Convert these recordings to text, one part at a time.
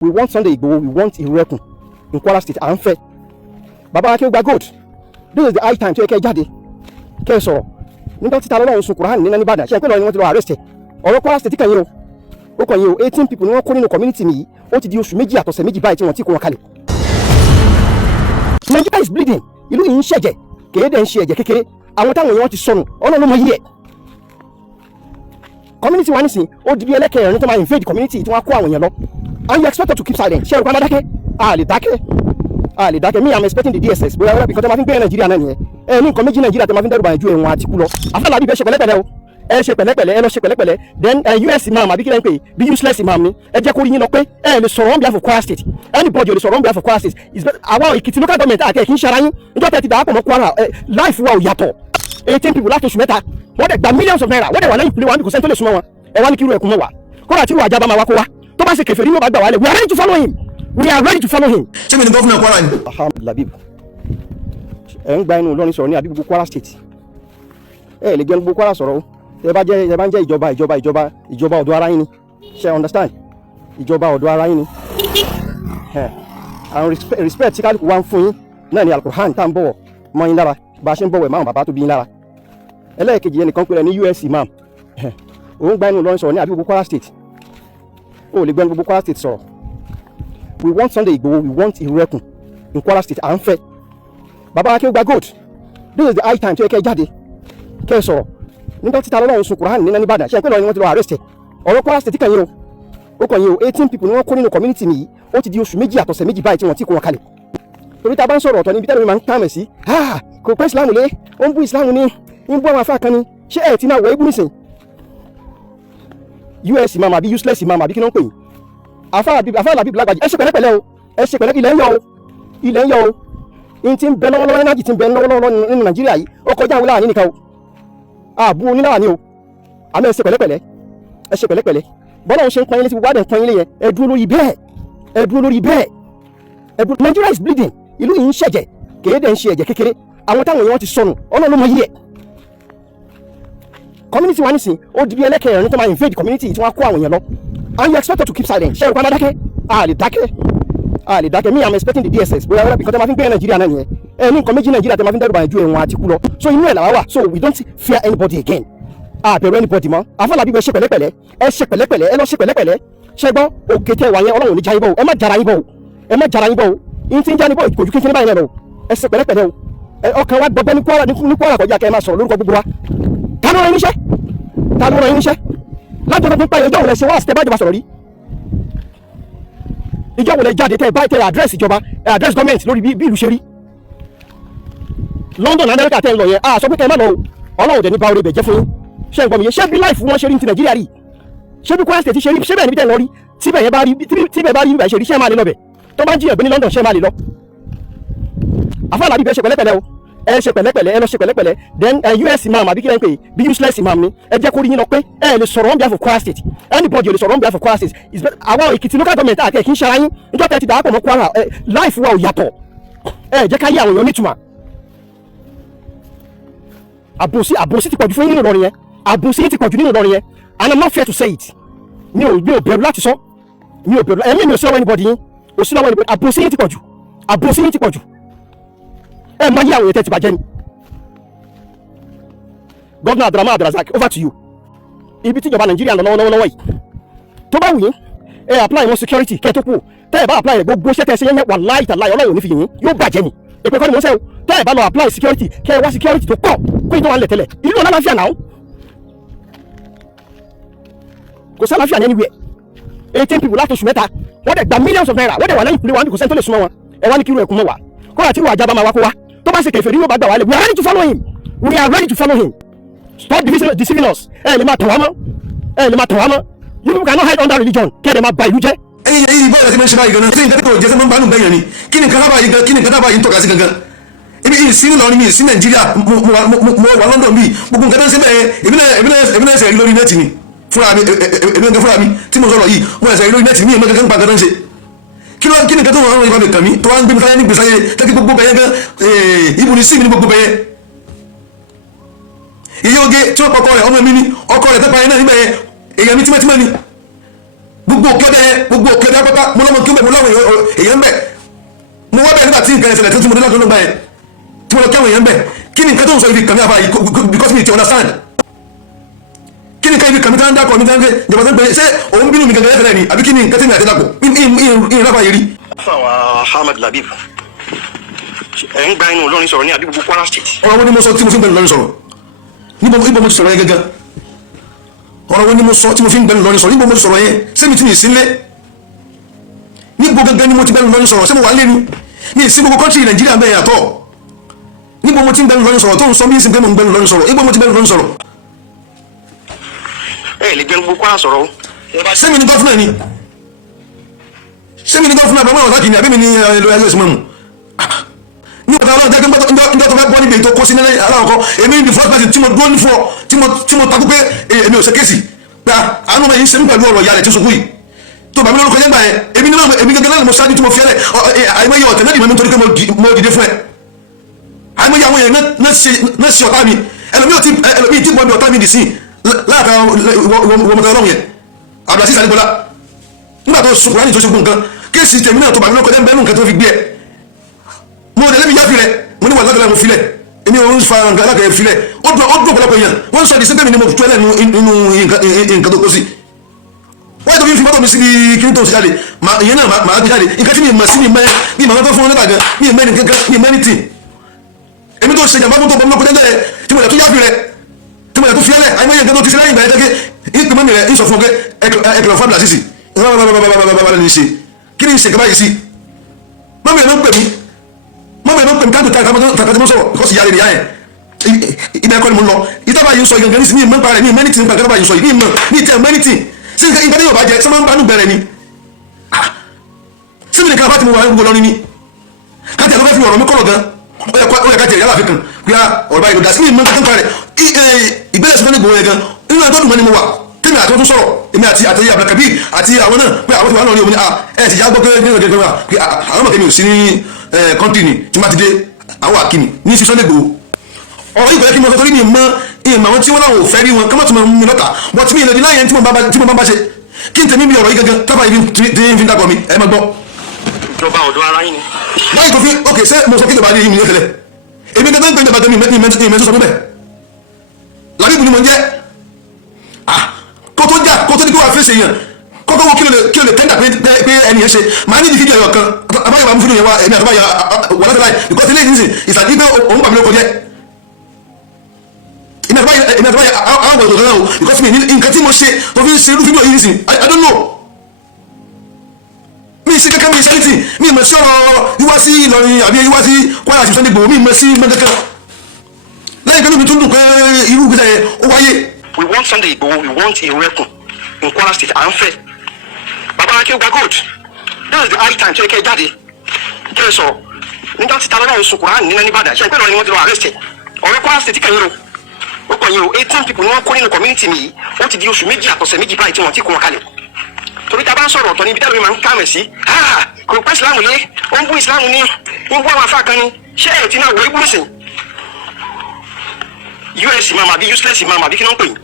We want Sunday Igboho, we want Irekun in Kwara State. À ń fẹ́. Bàbá Akéwì gba gold. This is the high time tó yẹ kẹ́ jáde. Kẹ́ ẹ sọ̀rọ̀. Nígbà tí ta lọ́wọ́ sun Quran ní Ìbàdàn. Ṣé ẹ pé lọ́wọ́ ni wọ́n ti lọ arrest ẹ̀? Ọ̀rọ̀ Kwara State kàn yín o. Ó kàn yín o. 18 people ni wọ́n kó nínú community mi yìí. Ó ti di oṣù méjì àtọ̀sẹ̀ méjì báyìí tí wọ́n ti kó wọn kalẹ̀. Nigeria is bleeding. Ìlú yìí ń ṣẹ̀jẹ̀. Kéde ń ṣe ẹ̀jẹ̀ kékeré. Àwọn táwọn èèyàn ti sọnù. Ọlọ́run mọ yí ẹ̀. Community wa nísìn ó di bí ẹlẹ́kẹ̀ẹ́rin tó máa invade community tí wọ́n á kó àwọn èèyàn lọ. And you expect us to keep silent. Ṣé ẹ̀rọ dákẹ́? A lè dákẹ́. Me, I'm expecting the DSS. Bóyá wẹ́rẹ́ because ẹ máa fi ń gbé Nàìjíríà náà nìyẹn. Ẹ ní nǹkan méjì Nàìjíríà tẹ máa fi ń dẹ́rù bàyẹn ju ẹ̀wọ̀n àti kú lọ. Àfàlàbí bẹ́ẹ̀ ṣe pẹ̀lẹ́pẹ̀lẹ́ o. Ẹ ṣe pẹ̀lẹ́pẹ̀lẹ́, ẹ lọ ṣe pẹ̀lẹ́pẹ̀lẹ́. Then US imam àbí kí lẹ́ ń pè bí useless imam ni. Ẹ jẹ́ kó rí yín lọ pé ẹ lè sọ̀rọ̀ on behalf of Kwara State. Anybody ò lè sọ̀rọ̀ on behalf of Kwara State. Àwọn Èkìtì local government àti ẹ̀kí ń ṣara yín. Níjọ́ tẹ̀ ti dàápọ̀ mọ́ Kwara life wa ò yàtọ̀. 18 people láti oṣù mẹ́ta. Wọ́n dẹ̀ gba millions of naira. Wọ́n dẹ̀ wà lẹ́yìn ìpínlẹ̀ wa bí kò sẹ́ni tó lè súnmọ́ wọn. Ẹ wá ní kí irú ẹ̀kún mọ́ wa. Kódà tí wàá jábá máa wá kó wa. Tó bá ṣe kèfèrí ló bá gbà wálé. We are ready to follow him. We are ready to follow him. Ṣé mi ni gómìnà Kwara ni? Alhamdulillah. Ẹ ń gba inú Ìlọrin sọ̀rọ̀ ní àbí gbogbo Kwara State. Ẹ lè gbẹnu gbogbo Kwara sọ̀rọ̀ o. Ẹ bá ń jẹ́ ìjọba ọ̀dọ̀ ara yín ni. Ṣé understand? Ìjọba ọ̀dọ̀ ara yín ni. Àwọn respect tí kálukú wá ń fún yín náà ni Al-Qur'an tá ń bọ̀wọ̀ mọ́ yín lára bá a ṣe ń bọ̀wọ̀ máwọn bàbá tó bí yín lára. Ẹlẹ́ẹ̀kejì yẹn nìkan pé rẹ̀ ní US imam. Òun gba inú Ìlọrin sọ̀rọ̀ ní àbí gbogbo Kwara State. O lè gbẹnu gbogbo Kwara State sọ̀rọ̀. We want Sunday Igboho, we want Irekun in Kwara State. À ń fẹ́. Bàbá Akéwì gba gold. This is the high time tó yẹ kẹ́ jáde. Kẹ́ ẹ sọ̀rọ̀. Nígbà tí ta lọ́wọ́ sun Quran ní Ìbàdàn. Ṣé ẹ pé lọ́wọ́ ni wọ́n ti lọ arrest ẹ̀? Ọ̀rọ̀ Kwara State kàn yín o. Ó kàn yín o. 18 people ni wọ́n kó nínú community mi yìí. Ó ti di oṣù méjì àtọ̀sẹ̀ méjì báyìí tí wọ́n ti kó wọn kalẹ̀. Torí ta bá ń sọ̀rọ̀ ọ̀tọ̀ níbi tẹ́lẹ̀ mi máa ń kàmẹ̀ sí. Kò pẹ́ Islam lé. Ó ń bú Islam ní. Ń bú àwọn afá kan ni. Ṣé ẹ̀ ti máa wọ ibú nísìn? US imam àbí useless imam àbí kí ló ń pè yín? Àfàlàbí lágbàjì. Ẹ ṣe pẹ̀lẹ́pẹ̀lẹ́ o. Ẹ ṣe pẹ̀lẹ́ ilẹ̀ ń yọ o. In ti ń bẹ lọ́wọ́lọ́wọ́ náà ti ń bẹ lọ́wọ́lọ́wọ́ nínú Nàìjíríà yìí. Ó kọjá àwọn láàrin nìkan o. Àbú oníláwà ni o. Àmọ́ ẹ ṣe pẹ̀lẹ́pẹ̀lẹ́. Ẹ ṣe pẹ̀lẹ́pẹ̀lẹ́. Bọ́lá òun ṣe ń pọn ilé tí gbogbo àdẹ̀ ń pọn ilé yẹn. Ẹ dúró lórí bẹ́ẹ̀. Nigeria is bleeding. Ìlú yìí ń ṣẹ̀jẹ̀. Kéde ń ṣe ẹ̀jẹ̀ kékeré. Àwọn táwọn èèyàn ti sọnù. Ọlọ́run mọ yí ẹ̀. Community wa nísìn ó di bí ẹlẹ́kẹ̀ẹ́rin tó máa invade community tí wọ́n á kó àwọn èèyàn lọ. And you expect us to keep silent. Ṣé ẹ̀rọ dákẹ́? A lè dákẹ́. Me, I'm expecting the DSS. Bóyá wẹ́rẹ́ because ẹ máa fi ń gbé Nàìjíríà náà nìyẹn. Ẹ ní nǹkan méjì Nàìjíríà tẹ máa fi ń dẹ́rù bàyẹn ju ẹ̀wọ̀n àti kú lọ. So inú ẹ̀ làwa wà. So we don't fear anybody again. Bẹ̀rù anybody mọ́. Àfàlàbí bẹ ṣe pẹ̀lẹ́pẹ̀lẹ́. Ẹ ṣe pẹ̀lẹ́pẹ̀lẹ́. Ẹ lọ ṣe pẹ̀lẹ́pẹ̀lẹ́. Ṣé gbọ́ òkè tẹ wà yẹn Ọlọ́run ò ní já yín bọ̀ o. Ẹ má jara yín bọ̀ o. Yín ti ń já ní bọ̀ ìkòjú kínkín báyìí náà o. Ẹ ṣe pẹ̀lẹ́pẹ̀lẹ́ o. Ọkàn wa gbọgbẹ́ ní Kwara kọjá kẹ́ ẹ máa sọ̀rọ̀ lórúkọ gbogbo wa. Ta ló rán yín níṣẹ́? Lájọ́ tó ń pa ìjọ́ òun lẹ ṣe wá sí tẹ bá jọba sọ̀rọ̀ rí. Ìjọ́ òun lẹ jáde tẹ bá tẹ àdírẹ́sì ìjọba àdírẹ́sì gọ́ọ̀mẹ̀ntì lórí bí ìlú ṣe rí. London Amẹ́ríkà tẹ ń lọ yẹn sọ pé kẹ́ ẹ má lọ o. Ọlọ́run dẹ̀ ní bá orí ibẹ̀ jẹ́ fún yín. Ṣé nǹkan mi yẹn ṣé bí láìfù wọn ṣe rí ní ti Nàìjíríà rí? Ṣé bí Kwara State ṣe rí? Ṣé bẹ́ẹ̀ níbi tẹ̀ ń lọ rí? Tíbẹ̀ bá rí ibà ṣe rí ṣé máa lè lọ bẹ̀? Tó bá ń jiyàn gbé ní London ṣé máa lè lọ? Àfàlàbí bẹ́ẹ̀ ṣe pẹ̀lẹ́pẹ̀lẹ́ o. Ẹ ṣe pẹ̀lẹ́pẹ̀lẹ́, ẹ lọ ṣe pẹ̀lẹ́pẹ̀lẹ́. Then US imam àbí kí lẹ́ ń pè bí useless imam ni. Ẹ jẹ́ kó rí yín lọ pé ẹ lè sọ̀rọ̀ on behalf of Kwara State. Anybody ò lè sọ̀rọ̀ on behalf of Kwara State. Àwọn Èkìtì local government àti ẹ̀kí ń ṣara yín. Níjọ́ tẹ̀ ti dàápọ̀ mọ́ Kwara life wa ò yàtọ̀. Ẹ jẹ́ ká yé àwọn èèyàn nítumọ̀. Àbòsí ti pọ̀jù fún yín nínú Ìlọrin yẹn. Àbòsí ti pọ̀jù nínú Ìlọrin yẹn. And I'm not fair to say it. Mi ò bẹ̀rù láti sọ. Mi ò bẹ̀rù. Ẹ̀mí mi ò sí lọ́wọ́ anybody yín. Ò sí lọ́wọ́ anybody. Àbòsí ti pọ̀jù. Ẹ máa yé àwọn èèyàn tẹ́ ti bàjẹ́ ni. Governor Abdulrahman Abdulrazak, over to you. Ibi tí ìjọba Nàìjíríà ń lọ lọ́wọ́lọ́wọ́ yìí. Tó bá wù yín, ẹ apply wọn security kẹ́ tó kù. Tẹ́ ẹ bá apply rẹ̀ gbogbo iṣẹ́ tẹ́ ẹ ṣe yẹn wallahi tallahi Ọlọ́run ò ní fi yín yóò bàjẹ́ ni. Èpè kọ́ ni mo ń sẹ́ o. Tẹ́ ẹ bá lọ apply security kẹ́ ẹ wá security tó pọ̀ kó ìjọba ń lẹ̀ tẹ́lẹ̀. Ìlú ọ̀la láfíà náà. Kò sí àlàáfíà anywhere. 18 people láti oṣù mẹ́ta. Wọ́n dẹ̀ gba millions of naira. Wọ́n dẹ̀ wà lẹ́yìn ìpínlẹ̀ wa bí kò sẹ́ni tó lè súnmọ́ wọn. Ẹ wá ní kí irú ẹ̀kún mọ́ wa. Kódà tí irú àjábá máa wá kó wa. Tó bá ṣe kèfèrí ló bá gbà wálé. We are ready to follow him. We are ready to follow him. Stop deceiving us. Ẹ lè máa tàn wá mọ́. You people cannot hide under religion. Kẹ́ ẹ̀ máa ba ìlú jẹ́. Ẹyin bọ́ọ̀lù ti máa ń ṣe báyìí gan-an. Ṣé nǹkan tó jẹ́ sẹ́ máa ń bá nù bẹ́yẹn ni? Kí ni nǹkan lábàáyé gan? Kí ni nǹkan lábàáyé ń tọ́ka sí gangan? Ebi ìsín Ìlọrin mi ìsín Nàìjíríà mo wà London bíi gbogbo nǹkan tó ń ṣe bẹ́ẹ̀ èmi náà ṣe lórí nẹ́ẹ̀tì ni fúnra mi tí mo sọ̀rọ̀ yìí mo ṣe lórí nẹ́ẹ̀tì mi èmi kankan pa nǹkan tó ń ṣe. Kí ni nǹkan tó wọ́n ń bá kàn mí tó wá ń gbé mi sáyé ní gbèsè ayé tẹ́kí gbogbo bẹ̀yẹn gan ibùdó sí mi ní gbogbo bẹ̀yẹn. Iye oge tí ó pọkọ rẹ̀ ọmọ mi ni ọkọ rẹ̀ tẹ́pa yẹn náà níbẹ̀ yẹn èèyàn mi tímẹ́tímẹ́ ni gbogbo òkèdè pátá mo lọ́mọ kí ó bẹ̀ mo láwọn èèyàn bẹ̀ mo wá bẹ̀ nígbà tí nǹkan ẹ̀sẹ̀lẹ̀ tí mo dé láti ọlọ́gbà yẹn tí mo lọ kẹ́wọ̀n èèyàn bẹ̀ kí ni nǹkan tó ń sọ ibi kàmí àbá yìí because me to understand kí ni nǹkan ibi kàmí tá ń dákọ̀ mi tá ń gbé ìjọba tó ń gbé ṣé òun bínú mi gangan ẹ̀fẹ̀rẹ̀ ni àbí kí ni nǹkan tí mi àti dàpọ̀ ìyìn rábà yìí rí. fáwọn Ahmed Labib ẹ̀ ń gba inú Ìlọrin sọ̀rọ̀ ní àbí gbogbo Kwara State. ọ̀rọ̀ wo ni mo sọ tí mo fi ń gbẹ̀rù Ìlọrin sọ̀rọ̀ níbo mo ti sọ̀rọ̀ yẹn gẹ́gẹ́ ọ̀rọ̀ wo ni mo sọ tí mo fi ń gbẹ̀rù Ìlọrin sọ̀rọ̀ níbo mo ti sọ̀rọ̀ yẹn sẹ́mi tí mi sí lé níbo gẹ́gẹ́ ni mo ti gbẹ̀rù Ìlọrin sọ̀rọ̀ sẹ́mi wà lé ní ìsìn gbogbo kọ́ńtì Nàìjíríà bẹ́ẹ̀ yàtọ̀ níbo mo ti gbẹ̀rù Ìlọrin sọ̀rọ̀ tó ń sọ bí ìsìn pé mo ń gbẹ̀rù Ìlọrin sọ̀rọ̀ níbo mo ti gbẹ̀rù Ìlọrin sọ̀rọ̀. ẹ lè gbẹ̀rù gbogbo Kwara sọ̀rọ̀ o. sẹ́mi ni gọ́fúnà ni sẹ́mi ni gọ́fúnà àbámọ́ ọ̀sán kìíní àbí mi ni ẹlò ẹ̀sìn mọ́mu ní ọ̀tá ọlọ́run jẹ́ kí n gbọ́ tó fẹ́ bọ́ níbi ètò kó sí nílẹ̀ aláwọ̀kọ́ èmi ni the first person tí mo dúró ní fún ọ tí mo takú pé èmi ò ṣe kéèsì pé àánú mi yìí ṣe ń pẹ̀lú ọ̀rọ̀ ìyá rẹ̀ tí ó sunkún yìí tó bàmí lórúkọ yẹn gbà yẹn èmi gẹ́gẹ́ náà mo ṣáájú tí mo fi ẹlẹ̀ àìmọye ọ̀tẹ̀ náà dì mọ́ nítorí pé mo dìde fún ẹ àìmọye àwọn èèyàn náà ṣe ọ̀tá mi ẹlòmíì tí bọ́ọ̀dù ọ̀tá mi dì sí láàkà wọmọta ọlọ́run yẹn Abdulaziz Adigbọ́lá nígbà tó sunkún láti tó ṣe nǹkan kéèsì tèmi náà tó bàmí lórúkọ yẹn bẹ́ẹ̀ nǹkan tó fi gbé ẹ mo dẹ̀ lẹ́mi yáfi rẹ̀ mo ní wà lágbàlá mo filẹ̀ èmi ò ń fa nǹkan alákẹ̀yẹ filẹ̀ ó dùn ọ̀pọ̀lọpọ̀ èèyàn wọ́n sọ di sẹ́pẹ̀ mi ni mo tu ẹlẹ́ nínú nǹkan tó kó sí wọ́n yẹ tó fi fọ́tò mi síbi kí n tó ṣe jáde ìyẹn náà màá gbé jáde nǹkan tí mi mọ̀ sí mi mọ̀ tó fún wọn nígbà gan mi mẹ́ni kankan mi mẹ́ni tì èmi tó ṣe jàmbá tó bọ́ lọ́kọ̀ jẹ́jẹ́ tí mo yẹ tó yáfi rẹ̀ tí mo yẹ tó fi ẹlẹ́ àyẹ̀mọ́ yẹn gan tó ti ṣe lẹ́yìn ìgbà yẹn tẹ́kẹ́ ìpè mọ́mi rẹ̀ ń sọ fún ọ pé ẹkẹlẹ̀ fún Abdulaziz kí ni ìṣèkà báyìí sí mọ́mi rẹ̀ ló ń pè mí mọ́mọ́ ẹ̀mọ́ pẹ̀lú káàdùn tàkàtí mọ́ sọ̀rọ̀ because ìyá rẹ̀ nìyá ẹ̀ ibẹ̀ ẹ̀kọ́ ni mo lọ ìtọ́ba yìí ń sọ ìgangan nísìnyí mọ́ nípa rẹ̀ ní mẹ́nìtì nípa ìtọ́ba yìí ń sọ ìdí mọ́ ní ìtẹ́ mẹ́nìtì sí nǹkan yóò bá jẹ sọ́mọ́ ń bá nù bẹ̀rẹ̀ ni síbi nìkan bá ti mo wà gbogbo lọ́ni ni káàtì àlọ́ fẹ́ fi ọ̀rọ̀ mi kọ̀rọ̀ gan ó yẹ káàtì ẹ̀yà láàfin kan pé ọ̀rọ̀ báyìí ló dá sí ní ìmọ̀ kankan pa rẹ̀ ìgbẹ́lẹ̀ sọ́mọ́ ní gbòòrò yẹn gan nínú ẹjọ́ dùn mọ́ ni mo wà tẹ́mi àti wọ́n tún sọ̀rọ̀ èmi àti àtẹ̀yẹ Abdulkabi àti àwọn náà pé àwọn tí wọ́n lọ́ọ́ ní omi ẹ̀ ti já gbọ́ pé àwọn mọ̀kẹ́mi ò sí ní kọ́ńtìnì tí má ti dé àwọn àkìní ní sísọ́ lẹ́gbẹ̀ẹ́ ọ̀rọ̀ ìgbà kí mo sọ torí ní ìmọ̀ àwọn tí wọ́n láwọn ò fẹ́ rí wọn kọ́mọ̀ tí mo mú mi lọ́ta wọ́n tí mi ìlẹ̀ láyé tí mo bá bá ṣe kí n tẹ̀mí bí ọ̀rọ̀ yìí gangan tábà yìí fi ń dàgbọ̀ mi ẹ̀ máa gbọ́. ìjọba ọ̀dọ́ ara yín ni. láyé tó fi ok ṣé mo sọ kí ìjọba yìí mi ní tẹ́lẹ̀ èmi gẹ́gẹ́ ń pè ìjọba tẹ̀mí ìmẹ́tò sọ níbẹ̀ Labeeb ni mo ń jẹ́ kó tó jà kó tó ní kí wàá fèsì èèyàn kọ́kọ́ wo kí ló lè tẹ́ndà pé ẹni yẹn ṣe máa ní ìdíje ẹ̀yọ̀ kan abáyọ̀ bá mú fídíò yẹn wá ẹ̀mí àtọ́báyà wà láti láì because ilé ìdíje ìsàdí pé òun pàmílẹ̀ kọjẹ́ ẹ̀mí àtọ́báyà àwọn ọ̀gbọ̀n tó náà o because mi nǹkan tí mo ṣe tó fi ń ṣe irú fídíò yìí nìsín I don't know mi ṣe kankan mi ṣe anything mi mọ̀ sí ọ̀rọ̀ wíwá sí Ìlọrin àbí wíwá sí Kwara sí Sunday Igboho mi mọ̀ sí mẹ́kankan lẹ́yìn pẹ̀lú mi tún dùn pé irú gbèsè ó wáyé. We want Sunday Igboho, we want Irekun in Kwara State à ń fẹ́ bàbá akéwà gold this is the high time tó yẹ kẹ́ ẹ jáde kẹ́ ẹ sọ̀rọ̀ nígbà tí talọ́lá ń sun Quran nínú Ìbàdàn ṣe ìpínlẹ̀ ni wọ́n ti lọ arrest ọ̀rẹ́ Kwara State kẹ́yìn ro ó kàn yín o 18 people ni wọ́n kó nínú community mi yìí ó ti di oṣù méjì àtọ̀sẹ̀ méjì báyìí tí wọ́n ti kó wọn kalẹ̀ torí tá a bá ń sọ̀rọ̀ ọ̀tọ̀ níbi tẹ́lẹ̀ mi máa ń kàmẹ̀ sí kò pẹ́ Islam lé ó ń bú Islam ní ń bú àwọn afá kan ní ṣé ẹ̀ tí náà wọlé bú nísìn US imam àbí useless imam àbí kí ló ń pè yín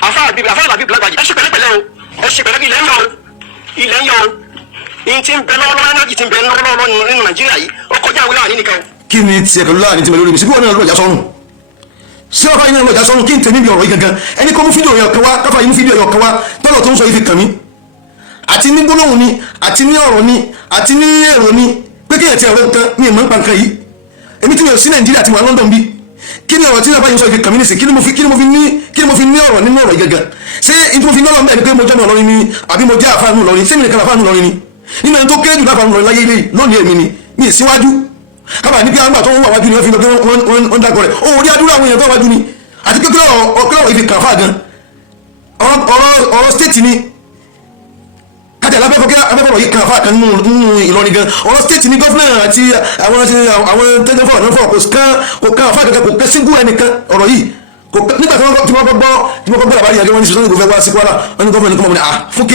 afá Labib lágbàjì ẹ ṣe pẹ̀lẹ́pẹ̀lẹ́ o ẹ ṣe pẹ̀lẹ́ ilẹ̀ ń yọ o ilẹ̀ ń yọ o in ti ń bẹ lọ́wọ́lọ́wọ́ ẹnájì ti ń bẹ lọ́wọ́lọ́wọ́ nínú Nàìjíríà yìí ó kọjá àwọn láàrin nìkan. kí ni tiẹ̀ pẹ̀lú láàrin tí mo lórí mi sí bí wọ́n náà lọ́jà sọ́run sí ọ̀fà yìí náà lọ́jà sọ́run kí n tẹ̀mí bí ọ̀rọ̀ yìí gangan ẹni kọ́ mú fídíò yọ̀ kan wá káfà yìí mú fídíò yọ̀ kan wá tọ́lọ̀ tó ń sọ yìí fi kàn mí àti ní gbólóhùn ni àti ní ọ̀rọ̀ ni àti ní èrò ni pé kéèyàn ti ọ̀rọ̀ nǹkan mi ìmọ̀ nípa nǹkan yìí èmi tí mi ò sí Nàìjíríà tí mo wà London bí kí ni ọ̀rọ̀ tí nàbà yìí sọ yìí fi kàn mí nìsín kí ni mo fi ní ọ̀rọ̀ nínú ọ̀rọ̀ yìí gangan ṣé ìtumọ̀ fi ní ọ̀rọ̀ mẹ́rin pé mo jẹ́ ọ̀rọ̀ ni àbí mo jẹ́ àfáànù lọ́rin ṣé mi nìkan àfáànù lọ́rin ni nínú ẹni tó kéré jù láfàànù lọ́rin láyé ilé lónìí èmi ni mi síwájú kábà ní bí àwọn àgbà tó ń wà wájú ni wọ́n fi lọ pé wọ́n dàgbọ́ rẹ̀ ó rí adúrú àwọn èèyàn tó wájú ni àti pé kílọ̀ ìfi kàn fáà gan ọ̀rọ̀ stéètì ni kájà lábẹ́fọ́ yìí kàn fáà kan nínú Ìlọrin gan ọ̀rọ̀ stéètì ni gọ́fúnà àti àwọn tẹ́jọ́fọ́ náà kò kàn fáà kankan kò kẹ́ síngú ẹnìkan ọ̀rọ̀ yìí nígbà tí wọ́n gbọ́ àbárí àgbẹ̀ wọn ní sísọ́nì kò fẹ́ wá sí Kwara wọn ní gọ́fúnà ní kọ́mọ̀ ní fún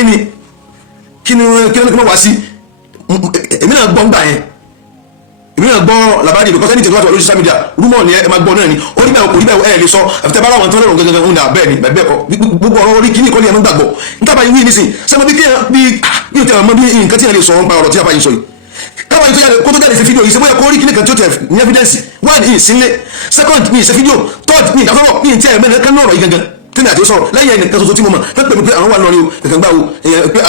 kí ni wọ́n wá sí èmi náà gbọ́ ń gbà yẹn èmi náà gbọ́ làbájì because ẹni tí wọ́n ti wà lórí social media rúmọ̀ ni ẹ máa gbọ́ náà ni orí bẹ́ẹ̀ ẹ lè sọ àfitẹ́ bára wọn tó lọ́rùn gẹ́gẹ́ ń dà bẹ́ẹ̀ ni bẹ́ẹ̀ kọ́ gbogbo ọ̀rọ̀ orí kíní kọ́ ni ẹ máa gbàgbọ́ níta yìí nísìn sẹ́mo bí o tẹ̀ mọ́ bí nǹkan tí ẹ lè sọ ọ́n pa ọ̀rọ̀ tí a bá yín sọ yìí káwọn yìí tó yàrá kó tó jáde sí fídíò yìí sẹ́mo yẹ kó orí kíní kan tí ó tẹ̀ ní evidence one in sílé second ní ìṣe fídíò third ní ìdásọ́wọ́ ní ìtí ẹ̀ mẹ́rin kan náà ọ̀rọ̀ yìí gangan tí mi àti ó sọ̀rọ̀ lẹ́yìn ẹnì kan ṣoṣo tí mo mọ̀ pé pẹ̀lú pé àwọn wà lọ́rin o kẹ̀kẹ́ gbà o pé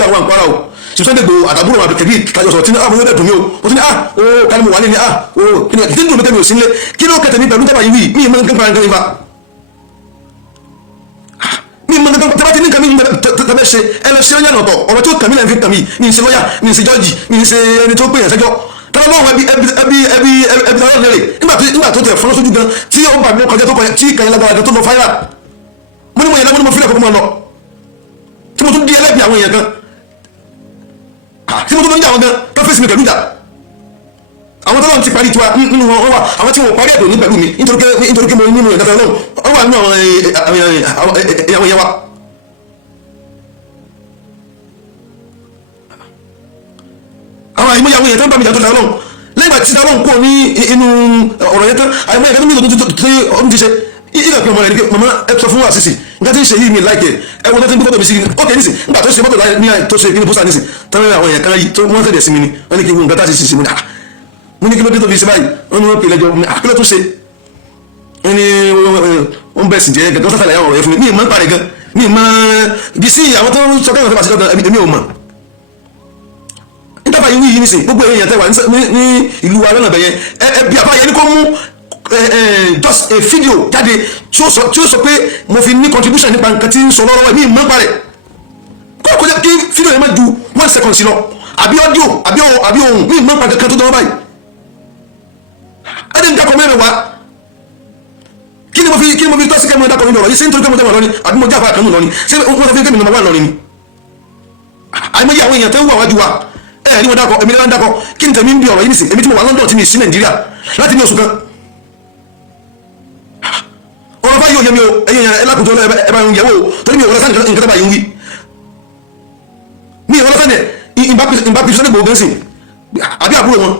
àwọn àǹkárá o Sunday Igboho àtàbúrò àwọn àbẹ̀kẹ̀bí kájọ sọ̀rọ̀ tí àwọn yóò dùn mí o ó tún ní o kálí mo wà ní o kí ni dùn mí kẹ́mi ò sí nílé kí ló kẹtẹ̀ mi pẹ̀lú tẹ́bà yìí mí ìmọ̀ nǹkan kan ìfà mí ìmọ̀ nǹkan tẹ́bà tí ní kàmí tẹ́bẹ̀ ṣe ẹlẹ́ṣẹ́ ọ̀yà nọ̀tọ̀ ọ̀rọ̀ tó kàmí lẹ́yìn fi kàmí ní ìṣe lọ́yà ní ìṣe jọ́ọ̀jì ní ìṣe ẹni tó pè yàn sẹ́jọ́ tọ́lá lọ́wọ́ ẹbí tọ́lá lẹ́rẹ̀ nígbà tó tẹ̀ fọ́nà sójú gan tí ó bà mí kọjá tó kọjá tí kàyẹ́ lágbára gan tó lọ fáyà mo ní mo yẹn lábọ́ ní mo fi lẹ́kọ̀ọ́ mọ́ lọ tí mo tún di ẹlẹ́bi àwọn èèyàn kan tí mo tún lọ ń jà àwọn gan tó fèsì mi pẹ̀lú ìjà àwọn tọ́lọ́ ti parí tiwa nínú wọn wà àwọn tí wọn parí ẹ̀dọ̀ ní pẹ̀lú mi nítorí pé mo nínú ìdájọ́ náà wọ́n wà nínú àwọn èèyàn wa. àwọn àìmọye àwọn èèyàn tó ń bá mi jà tó dáná náà lẹ́yìn àti dáná kó ní inú ọ̀rọ̀ yẹn tán àìmọye kan tó mi tó ọdún ti ṣe ìgbà pé ọmọ rẹ̀ ní pé mama ẹ sọ fún àṣìṣì nǹkan tí ń ṣe yìí mi láìpẹ́ ẹ wọ́n tó ń gbé fọ́tò mi sí ókè nísìn nígbà tó ṣe fọ́tò ní tó ṣe kí ni pósítà nísìn táwọn àwọn èèyàn kan yìí tó wọ́n tẹ̀lé sí mi ni wọ́n ní kí nǹkan tá a ṣe ṣe mi mo ní kí ló dé tó fi ṣe báyìí wọ́n ní wọ́n pè lẹ́jọ́ kí ló tó ṣe wọ́n ní wọ́n bẹ̀ sì jẹ́ gẹ́gẹ́ sátàlẹ̀ àwọn ọ̀rọ̀ yẹn fún mi ìmọ̀ ń parẹ́ gan mi ìmọ̀ bí sí àwọn tó ń sọ kẹ́kọ̀ọ́ tó bá ṣe lọ́dọ̀ èmi ò mọ̀ nígbà báyìí wíyí nísìn gbogbo èèyàn tẹ́ wà ní ìlú wa lọ́nà bẹ̀yẹn ẹ bí àbáyẹ ní kó mú just a video jáde tí ó sọ pé mo fi ní contribution nípa nǹkan tí ń sọ lọ́wọ́ ní ìmọ̀ parẹ́ kó jẹ́ kí fídíò yẹn má ju 1 second sí lọ àbí audio àbí ohun ní ìmọ̀ parẹ́ kan tó dánwọ́ báyìí ẹni ń dákọ̀ mẹ́rin wá kí ni mo fi tọ́sí kẹ́mi dákọ̀ nínú ọ̀rọ̀ yìí ṣé nítorí kẹ́mi dákọ̀ lọ́ni àbí mo jáfa kan nù lọ́ni ṣé wọ́n sọ fún kẹ́mi nọ́mbà 1 lọ́ni ni àìmọye àwọn èèyàn tó ń wà wájú wa ní wọn dákọ̀ èmi náà ń dákọ̀ kí ni tẹ̀mí ń bí ọ̀rọ̀ yìí nìsín èmi tí mo wà London tí mi sí Nàìjíríà láti ní oṣù kan ọ̀rọ̀ báyìí ò yẹ mi o ẹ̀yìn ẹlákùnjọ́ ẹ bá ń yẹ̀wò torí mi ò wọlé sáà nǹkan tó báyìí ń wí mi ò wọlé sáà ní ìbápi Sunday Igboho gẹ́nsìn àbí àbúrò wọn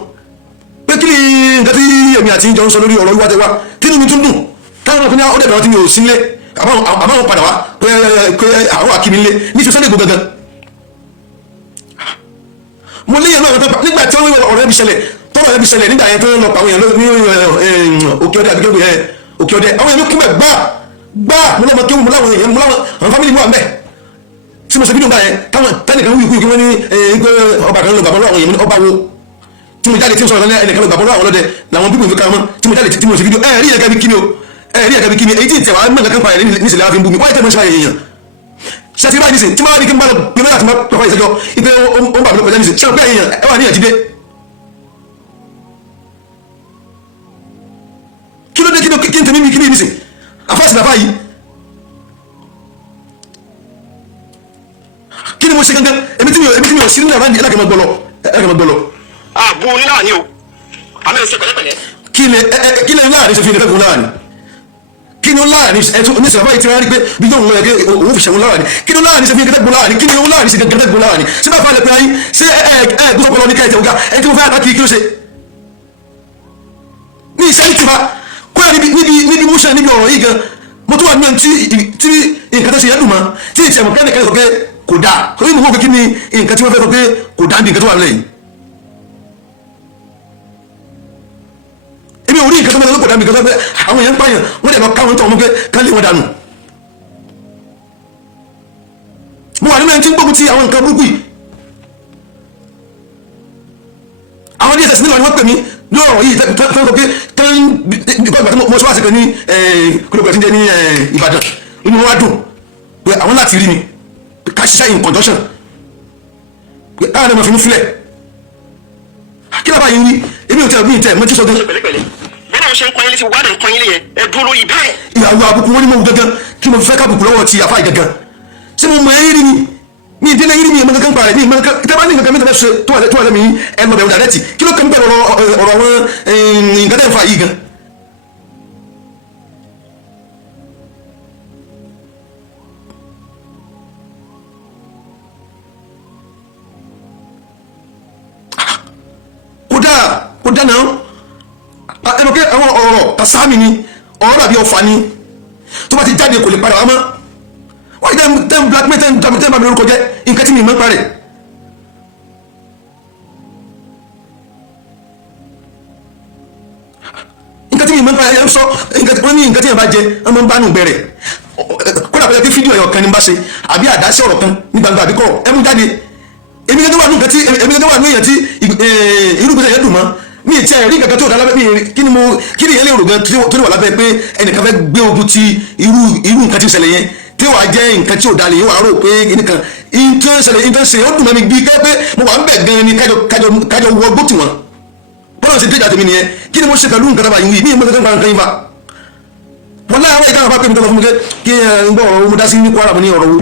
pé kí ni nǹkan tí èmi àti ìjọ ń sọ lórí ọ̀rọ̀ yíwá tẹwà tí inú mi tún dùn táwọn ọkùnrin ọdẹ bẹ̀rẹ̀ tí mi ò sí nílé àbáwọn padà wá pé àwọn àkíní nílé ní ti Sunday Igboho gangan mo léyìn náà nígbà tí ọ̀rọ̀ ẹbí ṣẹlẹ̀ tọ́rọ̀ ẹbí ṣẹlẹ̀ nígbà yẹn tó ń lọ pàwọn èèyàn ní òkè ọdẹ àbíkẹ́ òkè ọdẹ àwọn èèyàn kúmẹ̀ gbá mo lọ́mọ kéwù mo láwọn èèyàn mo láwọn àwọn fámìlì mo wà mẹ́ tí mo ṣe fídíò báyẹn táwọn tẹ́nìkan wíwí kí wọ́n ní ọba kan lọ gbàgbọ́ àwọn èèyàn ọba wo tí mo jáde tí mo sọ̀rọ̀ ẹnìkan lọ gbàgbọ́ àwọn ọlọ́dẹ làwọn bíbù ìfẹ́ káwọn tí mo jáde tí mo ṣe fídíò ẹ̀rí ẹ̀ka bí kíni o ẹ̀rí ẹ̀ka bí kíni èyí tí ì tẹ̀wá mẹ́ǹkan kan pa ẹ̀ níṣẹ̀lẹ̀ àfi ń bú mi wáyé tẹ́ mo ṣe báyìí èèyàn ṣe ti báyìí nísìn tí mo bá ní kí n bá lọ gbé mẹ́ta tí mo pàpà ìṣẹ́jọ́ ipe ó ń bà mí lọ́pọ̀ nísìn ṣe ọ̀pẹ́ èèyàn ẹ wà ní ìyànjídé kí ló dé kí n tẹ̀mí mi kí ní nísìn àfáàsì nàfà yìí kí ni mo ṣe gangan èmi tí mi ò sí nínú àbáǹdì ẹlẹ́kẹ̀mọ́ gbọ́lọ. àbò oníláà ni o àmì ẹ̀sẹ̀ pẹ̀lẹ́pẹ̀lẹ́. kí lè láàrin ṣe fi ẹ̀kẹ́ fún láàrin kí ni ó láàrin ẹ̀tún ní sọ̀rọ̀ báyìí tí wọ́n rí pé bí yóò wọ́n yẹ òun fi ṣẹ̀wọ̀n láàrin kí ni ó láàrin ṣe fi ẹ̀kẹ́ láàrin kí ni ó láàrin ṣe fi ẹ̀kẹ́ láàrin ṣé bá falẹ̀ pé ayé ṣé ẹ̀ẹ́dúgbọ́pọ̀lọ́ ní kẹ́ẹ̀tẹ̀ ọ̀gá ẹ̀ tí mo fẹ́ àtàkì kí ó ṣe ní ìṣẹ́ ìtura kó yà níbi múṣẹ́ níbi ọ̀rọ̀ yìí gan mo tún wà nínú tí nǹkan tó ṣe yẹn dùn mọ́ tí ìṣẹ̀mọ̀ kẹ́nìkan sọ pé kò dáa torí mo wò pé kí ni nǹkan tí wọ́n fẹ́ sọ pé kò dáa bí nǹkan tó wà lẹ́yìn èmi ò rí nǹkan tó mẹ́ta ló kò dáa bí nǹkan tó fẹ́ àwọn èèyàn ń pààyàn wọ́n dẹ̀ lọ káwọn tó ọmọ pé ká lé wọn dànù mo wà nínú ẹni tí ń gbógun ti àwọn nǹkan burúkú yìí àwọn DSS nílò ni wọ́n pè mí lọ́rọ̀ yìí tó ń sọ pé ìgbàgbà tí mo sọ àṣekẹ ní kúlókùlẹ̀ tí ń jẹ ní Ìbàdàn inú wa dùn pé àwọn láti rí mi ká ṣiṣẹ́ in conjunction pé káwọn ọmọ fi mú filẹ̀ kí lábàá yìí rí èmi ò tẹ̀ mí tẹ̀ mọ́tí sọ́dún. pẹ̀lẹ́pẹ̀lẹ́ bẹ́ẹ̀ náà ṣe ń pọ́nyílé ti wà ní pọ́nyílé yẹn ẹ dúró lórí bẹ́ẹ̀. ìyàwó àbùkù wọn ni mo wù gangan kí mo fẹ́ kábùkù lọ́wọ́ ti àfáà gangan ṣé mo mọ ẹyìn rí ni mi ìdílé yìí rí mi ìmọ̀ kankan pa rẹ̀ ní ìmọ̀ kankan ìtẹ́bá ní nǹkan mẹ́ta fẹ́ tó wà lẹ́mìí ẹnu ọ̀bẹ̀rù dàrẹ́tì kí ló kàn ń bẹ̀rẹ̀ ọ̀rọ̀ wọn nǹkan tẹ́ ń fa yìí gan. kódà kó dáná ẹnu pé àwọn ọ̀rọ̀ tasámi ni ọ̀rọ̀ dàbí ọ̀fà ni tó bá ti jáde kò lè padà wá mọ́ wọ́n yìí tẹ́ ń blackmail tẹ́ ń bá mi lórúkọ jẹ́ nǹkan tí mi mọ́ parẹ́. nǹkan tí mi mọ́ parẹ́ ẹ̀ ń sọ wọ́n ní nǹkan tí yẹn bá jẹ wọ́n máa ń bá nù bẹ̀rẹ̀ kódà pẹ̀lú pé fídíò ẹ̀yọ̀ kan ní bá ṣe àbí àdásí ọ̀rọ̀ kan ní gbangba àbí kọ̀rọ̀ ẹ mú jáde èmi gẹ́gẹ́ wà nù nǹkan tí èmi gẹ́gẹ́ wà nù èèyàn tí irúgbìn yẹn dùn mọ́ mi ì tiẹ̀ rí kankan tó dá lábẹ́ mi kí ni yẹn lè rò gan tó ní wà lábẹ́ pé ẹnìkan fẹ́ gbé ogun ti irú nǹkan tí ń ṣẹlẹ̀ yẹn tí wàá jẹ́ nǹkan tí ò dalẹ̀ yẹn wàá rò pé nìkan nǹkan ṣẹlẹ̀ nǹkan ṣe ó dùn mọ́ mi bí kẹ́ pé mo wà ń bẹ̀ gan ni kájọ wọ gbó tiwọn bọ́lá ṣe déjà tèmi nìyẹn kí ni mo ṣe pẹ̀lú nǹkan tábà yìí mi ì mọ̀ kankan nǹkan yìí fa wọn láyà wáyé káwọn bá pè mí tó lọ fún mi kí n gbọ́ ọ̀rọ̀ mo dá sí ní Kwara mo ní ọ̀rọ̀ wo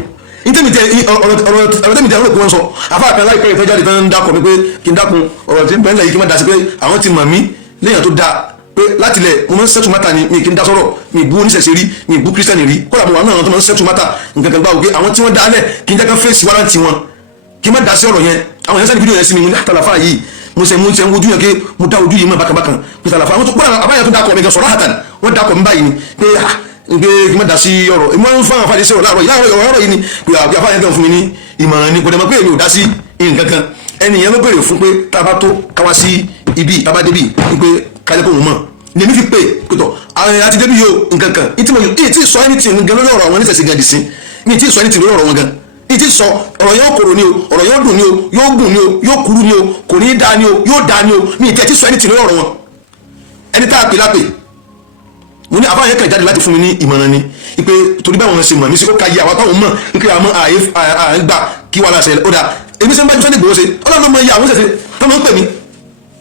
ntẹ́mi tẹ ọ̀rọ̀ tẹ́mi tẹ ọ̀rọ̀ kò wọ́n sọ àfa kan láìpẹ́ ìfẹ́ jáde tán ń dákọ̀ mi pé kí n dákun ọ̀rọ̀ tí ń bẹ́ẹ̀ lẹ́yìn kí n má dá sí pé àwọn ti mọ̀ mí léèyàn tó dáa pé láti lẹ̀ mo máa ń sẹ́tù mátà ni mi kì í dá sọ̀rọ̀ mi bú oníṣẹ̀ṣẹ̀ rí mi bú kírísítẹ́nì rí kódà mo wà náà tó máa ń sẹ́tù mátà nǹkan kan gbá òkè àwọn tí wọ́n dá lẹ̀ kí n jẹ́ ká fèsì wárántì wọn kí n má dá sí ọ̀rọ̀ yẹn àwọn yẹn sẹ́ni fídíò yẹn sí mi mo ní àtàlàfà yìí mo ṣe ń wojú yẹn pé mo dá ojú yìí mọ́ bákanbákan pé àtàlàfà àwọn tó gbọ́dọ̀ àbáyà tó dákọ̀ mi gan sọ̀rọ̀ àtàn wọ́n dákọ̀ mi báyìí ni pé pé kí n má dá sí ọ̀rọ̀ ìmọ̀ ń fáwọn afáàdé sí ọ̀rọ̀ láàárọ̀ yìí ni pé afáàyàn kan fún mi ní ìmọ̀ràn ni kò dẹ̀ mọ̀ pé èmi ò dá sí nǹkan kan ẹnìyẹn ló béèrè fún pé tá a bá tó káwá sí ibi tá a bá débi pé kájẹ́ kó wọ́n mọ̀ lèmi fi pé pẹ̀tọ̀ àti débi yóò nǹkan kan ìtì sọ anything gan lórí ọ̀rọ̀ àwọn oníṣẹ̀ṣẹ̀ gan dì sí ní ìtì sọ anything lórí ọ̀rọ̀ wọn gan ìtì sọ ọ̀rọ̀ yóò kòrò ni o ọ̀rọ̀ yóò dùn ni o yóò gùn ni o yóò kúrú ni o kò ní í dáa ni o yóò dáa ni o ní ìtì sọ anything lórí ọ̀rọ̀ wọn ẹni tá a pè lápè mo ní àbáyé kan jáde láti fún mi ní ìmọ̀ràn ni ipe torí báwọn ṣe mọ̀ mí sí ó ka yí àwọn táwọn mọ̀ ipe àmọ́ àgbà kí wàhálà ṣẹlẹ̀ ó dà èmi sẹ́ ń bá jù Sunday Igboho ṣe ọlọ́run mọ iye àwọn ṣẹ̀ṣẹ̀ tó máa ń pè mí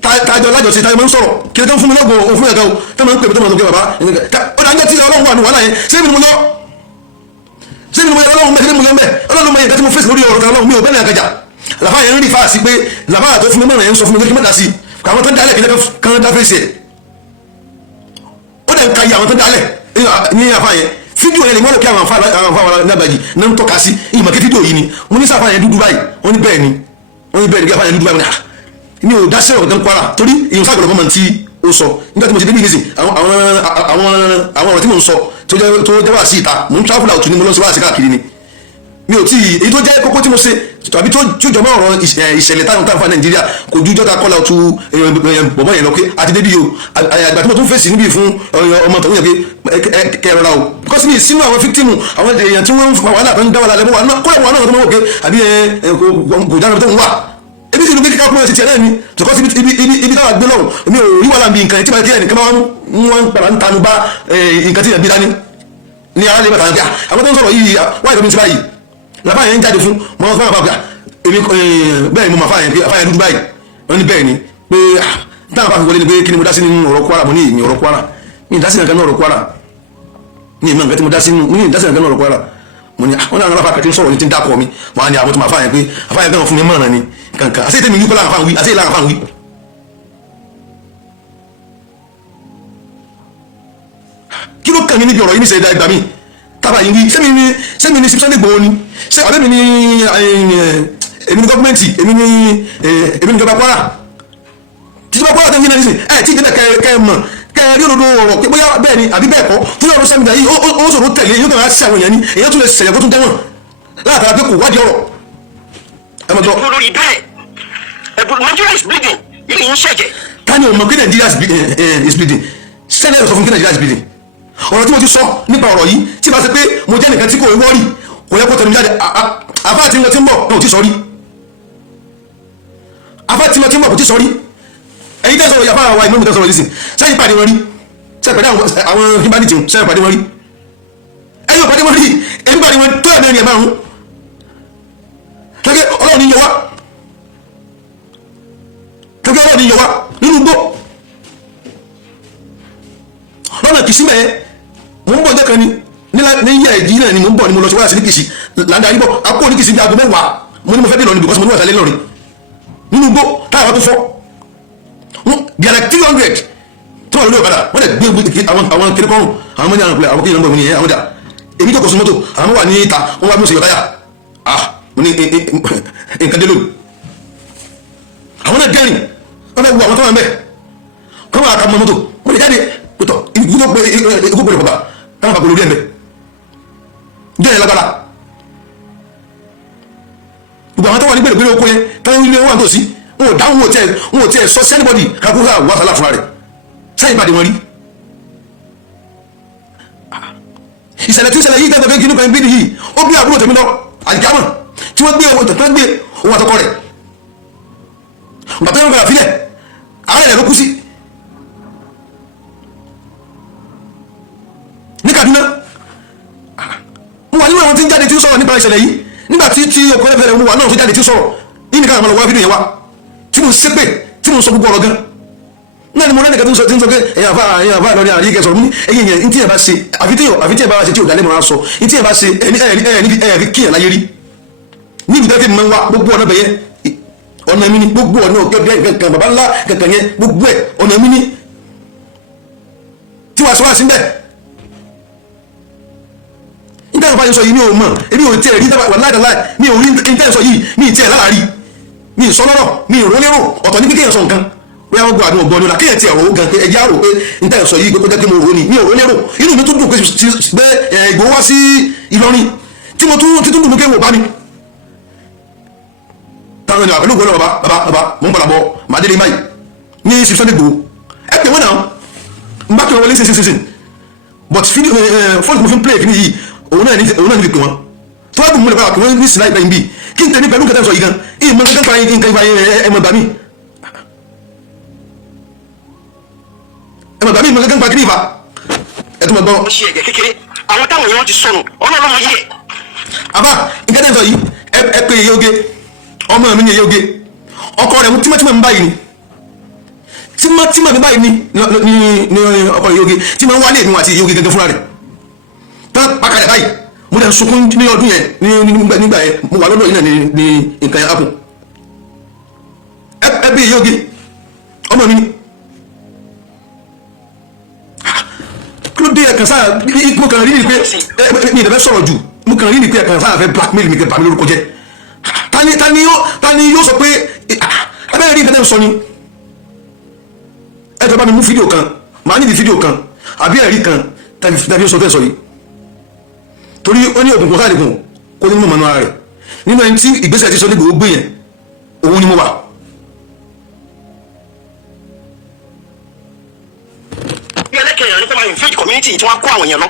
tájọ lájọṣe tájọ máa ń sọ̀rọ̀ kí ló tó ń fún mi lọ́gùn òun fún ẹ̀ka o tó máa ń pè mí tó máa ń gbé bàbá ó dà ń jẹ́ tí ọlọ́run wà ní wàhálà yẹn ṣé mi ni mo lọ ṣé mi ni mo yẹ ọlọ́run mẹ́tẹ́lẹ́ mo lọ mẹ́ ọlọ́run mọ iye tí mo fèsì lórí ọ̀rọ̀ ọlọ́run mi ò bẹ́ẹ̀ ní àgàjà làbá yẹn ń rí fáàsì pé làbá àtọ́ fún mi mọ̀ràn yẹn ń sọ fún mi kí n má dá sí àwọn tó ń dálẹ̀ kí n dá fèsì ẹ̀ ó dẹ̀ ń ka iye àwọn tó ń dálẹ̀ ní àfa yẹn fídíò yẹn ni wọ́n lè kí àwọn àfa lágbàjì náà ń tọ́ka sí ìmọ̀ kí fídíò yìí ni wọ́n ní sáfà yẹn dúdú báyìí wọ́n ní bẹ́ẹ̀ ni bí àfa yẹn dúdú báyìí ní o dá sẹ́wọ̀n kan Kwara torí ìyẹn sáàgbọ̀dọ̀ mọ́mọ́ tí ó sọ nígbà tí mo ti débi nísìn àwọn ọ̀rọ̀ tí mo ń sọ tó jẹ́ wá sí ìta mo ń travel out ni mo lọ sí wá sí káàkiri ni mi ò tí èyí tó jẹ́ kókó tí mo ṣe tàbí tó jọmọ́ ọ̀rọ̀ ìṣẹ̀lẹ̀ táwọn táwọn fa Nàìjíríà kò ju jọ́ta kọ́lá ọ̀tún bọ̀bọ̀ yẹn lọ pé àti débi yìí o àgbà tí mo tún fèsì níbi fún ọmọ tòun yẹn pé kẹrọra o because mi sínú àwọn victim àwọn èèyàn tí wọ́n ń fa wàhálà tó ń dá wàhálà lẹ́mọ́ wà kọ́lá wọn náà tó mọ̀ wò pé àbí kò dáná tó ń wà ebi tí inú bí kíkà kúrò ti tiẹ̀ náà ni because ibi táwa gbé lọ́wọ́ mi ò rí wàhálà bí nǹkan tí bá kílẹ̀ nìkan wọ́n padà ń tanu bá nǹkan tí yẹn bí dání ní ara lè bàtà àwọn tó ń sọ̀rọ̀ yìí wáyé tó ń ti báyìí làbá yẹn ń jáde fún mọ́ fún àpapọ̀ èmi bẹ́ẹ̀ ni mo máa fáyẹn dúdú báyìí wọ́n ní bẹ́ẹ̀ ni pé táwọn afáfi wọlé ni pé kí ni mo dá sí nínú ọ̀rọ̀ Kwara mo ní ìmì ọ̀rọ̀ Kwara mi ì dá sí nǹkan náà ọ̀rọ̀ Kwara ní ìmọ̀ nǹkan tí mo dá sí nínú mi ì dá sí nǹkan náà ọ̀rọ̀ Kwara mo ní àwọn náà aláfa kàtí ń sọ̀rọ̀ ní ti ń dákọ̀ mi wọ́n á ní àwọn tó máa fáyẹn pé àfáyẹn kan fún mi mọ̀ràn ni kankan àti ètè mi wípé láwọn afáwọn wí àti ìlànà afáwọn wí. kí ló kàn mí níbi ọ̀rọ̀ yìí ní ìṣẹ̀dá ìgbà mi tábà yìí wí sẹ́mi ní Sunday Igboho ni ṣé àbẹ́mi ní èmi ní gọ́ọ̀mẹ̀ntì èmi ní ìjọba Kwara tìjọba Kwara tó ń gbé náà nísìnyí tí ìjọba kẹ mọ̀ kẹ rí òdodo ọ̀rọ̀ pé bóyá bẹ́ẹ̀ ni àbí bẹ́ẹ̀ kọ́ fún ọ̀rọ̀ sẹ́mi dàí ó sọ̀rọ̀ tẹ̀lé yóò kàn á sí àwọn èèyàn ni èèyàn tún lè ṣẹ̀yẹ̀ kó tún tẹ́wọ̀n látara pé kò wádìí ọ̀rọ̀ ẹ mọ̀ gbọ́. olórí bẹ́ẹ̀ Nigeria is bleeding ilé yín ṣẹ̀jẹ̀. tani o mọ̀ pé Nigeria is bleeding sẹ́ni ẹ̀rọ sọ fún mi pé Nigeria is bleeding ọ̀rọ̀ tí mo ti sọ nípa ọ̀rọ̀ yìí tí bá ṣe pé mo jẹ́ nìkan tí kò wọ́ọ̀rì kò yẹ kó tẹnu jáde àbá àti ńlọ tí ń bọ̀ náà ò tí sọ rí àbá àti ńlọ tí ń bọ̀ kò tí sọ rí ẹ̀yin tẹ́ sọ̀rọ̀ yàrá àwọn ìmọ̀ ìmọ̀ sọ̀rọ̀ nísìn sẹ́yìn pàdé wọn rí sẹ́yìn pàdé àwọn kíbádì tìun sẹ́yìn pàdé wọn rí ẹ̀yin ò pàdé wọn rí ẹ̀yin pàdé wọn tó ẹ̀mẹ́rin ẹ̀ márùn-ún kẹ́kẹ́ Ọlọ́run ní yọ wá kẹ́kẹ́ Ọlọ́run ní yọ wá nínú gbó lọ́nà kìsímẹ̀ mo ń bọ̀ ọjọ́ kan ní yíyá ìdí náà ni mo ń bọ̀ ni mo lọ sí wáyà sí ní kìsì láńdà yìí bọ̀ akó ní kìsì bí aago mẹ́wàá mo ní mo fẹ́ dé lọ́ni because mo ní wà sálẹ̀ lọ́rin nínú gbó táwọn tó fọ́ gẹ̀rẹ̀ 300 tó wà lórí ọ̀kadà wọ́n lè gbé àwọn kiri kọ́rùn àwọn mọ́ni àwọn àwọn kéèyàn ń bọ̀ ní àwọn ọjà èmi tó kọ̀ sí mọ́tò àwọn wà ní ìta wọ́n wá bí mo sì yọ táyà mo ní nǹkan dé lónìí àwọn náà dẹ́rìn wọ́n fẹ́ wo àwọn tó wà ń bẹ̀ mọ mọ́tò mo lè jáde pẹ̀tọ̀ ikú tó pé ikú pẹ̀lú bàbá táwọn bàbá olórí ẹ̀mẹ́ jẹ́ ẹ̀ lágbára gbogbo àwọn tó wà ní gbèrègbèrè oko yẹn táwọn ilé wọn wà tó sí wọn ò dáhùn wọn ò tiẹ̀ sọ sí anybody kakú ká wà sálà fúnra rẹ̀ sáyìn ìbàdí wọn rí ìṣẹ̀lẹ̀ tí ìṣẹ̀lẹ̀ yìí tẹ́ bẹ̀rẹ̀ kí nípa ẹbí yìí ó bí àbúrò tèmi lọ àjàmọ̀ tí wọ́n gbé owó àtọkọ rẹ̀ bàtà yóò gbàgbà fílẹ̀ ara rẹ̀ ló kú sí ní Kaduna mo wà nínú àwọn tí ń jáde tí ń sọ̀rọ̀ nípa ìṣẹ̀lẹ̀ yìí nígbà tí ọkọ rẹ̀ fẹ́rẹ̀ mo wà náà tó jáde tí ń sọ̀rọ̀ yìí nìkan àmọ́ lọ wá fídíò yẹn wá tí mo ṣépè tí mo sọ gbogbo ọ̀rọ̀ gan náà ni mo lẹ́nìkan tó ń sọ pé ẹ̀yà àfáà lọ́ní àríkẹ́ sọ̀rọ̀ mú ní ẹ̀yìn yẹn tí ẹ̀ bá ṣe àfi tí ẹ̀ bá ṣe tí ò dálé mọ́ra sọ tí ẹ̀ bá ṣe ẹ̀ẹ̀rí kíyàn láyé rí níbi tẹ́tí mọ́ wá gbogbo ọ̀nà bẹ̀yẹ ọ̀nà mi ni gbogbo ọ̀nà òkè kankan bàbá ńlá kankan yẹn gbogbo ẹ̀ ọ̀nà mi ni tí wàá sọ wá sí bẹ́ẹ̀ nígbà tó bá yẹn sọ yìí mi ò mọ̀ èmi ò tiẹ̀ rí wà láìdáláì mi ò rí nígbà sọ yìí mi ì tiẹ̀ láàárí mi ì sọ lọ́rọ̀ mi ì rólérò ọ̀tọ̀ ní kéèyàn sọ nǹkan bí àwọn gbọ́ àdúgbò gbọ́ ni la kéèyàn tiẹ̀ rò ó gan pé ẹja rò pé nígbà sọ yìí pé kó jẹ́ kí mo rò ó ni mi ò rólérò inú mi tún dùn pé Ìgbòho wá sí Ìlọrin tí mo tún dùn mí kéwòn bá mi táwọn ènìyàn àpẹẹrẹ ògbóná bàbá mo ń padà bọ̀ màdé ní báyìí ní Sunday Igboho ẹ pè wọ́n náà n bá kí wọ́n wọlé sísìn but fọ́ọ̀lù mo fi ń play kìíní yìí òun náà ní fi pè wọ́n tó wá bùn mo lè padà pè wọ́n ní sinai ibrahim bíi kí n tẹ̀lé pẹ̀lú kẹtẹ́ sọ yìí gan ìmọ̀ kẹtẹ́ pa nǹkan ìfà ẹ̀mọ̀ gbà mí ìmọ̀ kẹtẹ́ pa kìíní ìfà ẹ̀ tó mọ̀ gbọ́. wọ́n ṣe ẹ̀jẹ̀ kékeré àwọn táwọn èèyàn ti sọnù ọlọ́run yẹ. àbá nǹkan tẹ́ sọ yìí ẹ pé iye oge ọmọ mi ni iye oge ọkọ rẹ̀ tímọ́tímọ́ mi báyìí ni tímọ́tímọ́ mi báyìí ni ọkọ iye oge tí mo ń wálé mi àti iye oge gẹ́gẹ́ fúnra rẹ̀ tán pàkàlẹ̀ báyìí mo dẹ̀ sunkún ní ọdún yẹn nígbà yẹn mo wà lọ́dọ̀ yìí náà ní nǹkan yẹn apple ẹ bí iye oge ọmọ mi ni kí ló dé ẹ̀kan sáà mo kàn rí ni pé mi ìdẹ̀fẹ́ sọ̀rọ̀ jù mo kàn rí ni pé ẹ̀kan sáà fẹ́ blackmail mi kẹ́ bà mí lórúkọ jẹ́ tani yóò sọ pé abẹ́rẹ́ rí ìfẹ́ sọ ni ẹ fẹ́ bá mi mú fídíò kan màá nídìí fídíò kan àbí ẹ̀rí kan tàbí ó sọ fẹ́ sọ yìí torí ó ní òkùnkùn sáà nìkùn kó ní mọ̀ mọ́nú ara rẹ̀ nínú ẹni tí ìgbésẹ̀ ti sọ nígbà ó gbé yẹn òun ni mo wà. bí ẹlẹ́kẹ̀yàn ní kó máa invade community tí wọ́n kó àwọn yẹn lọ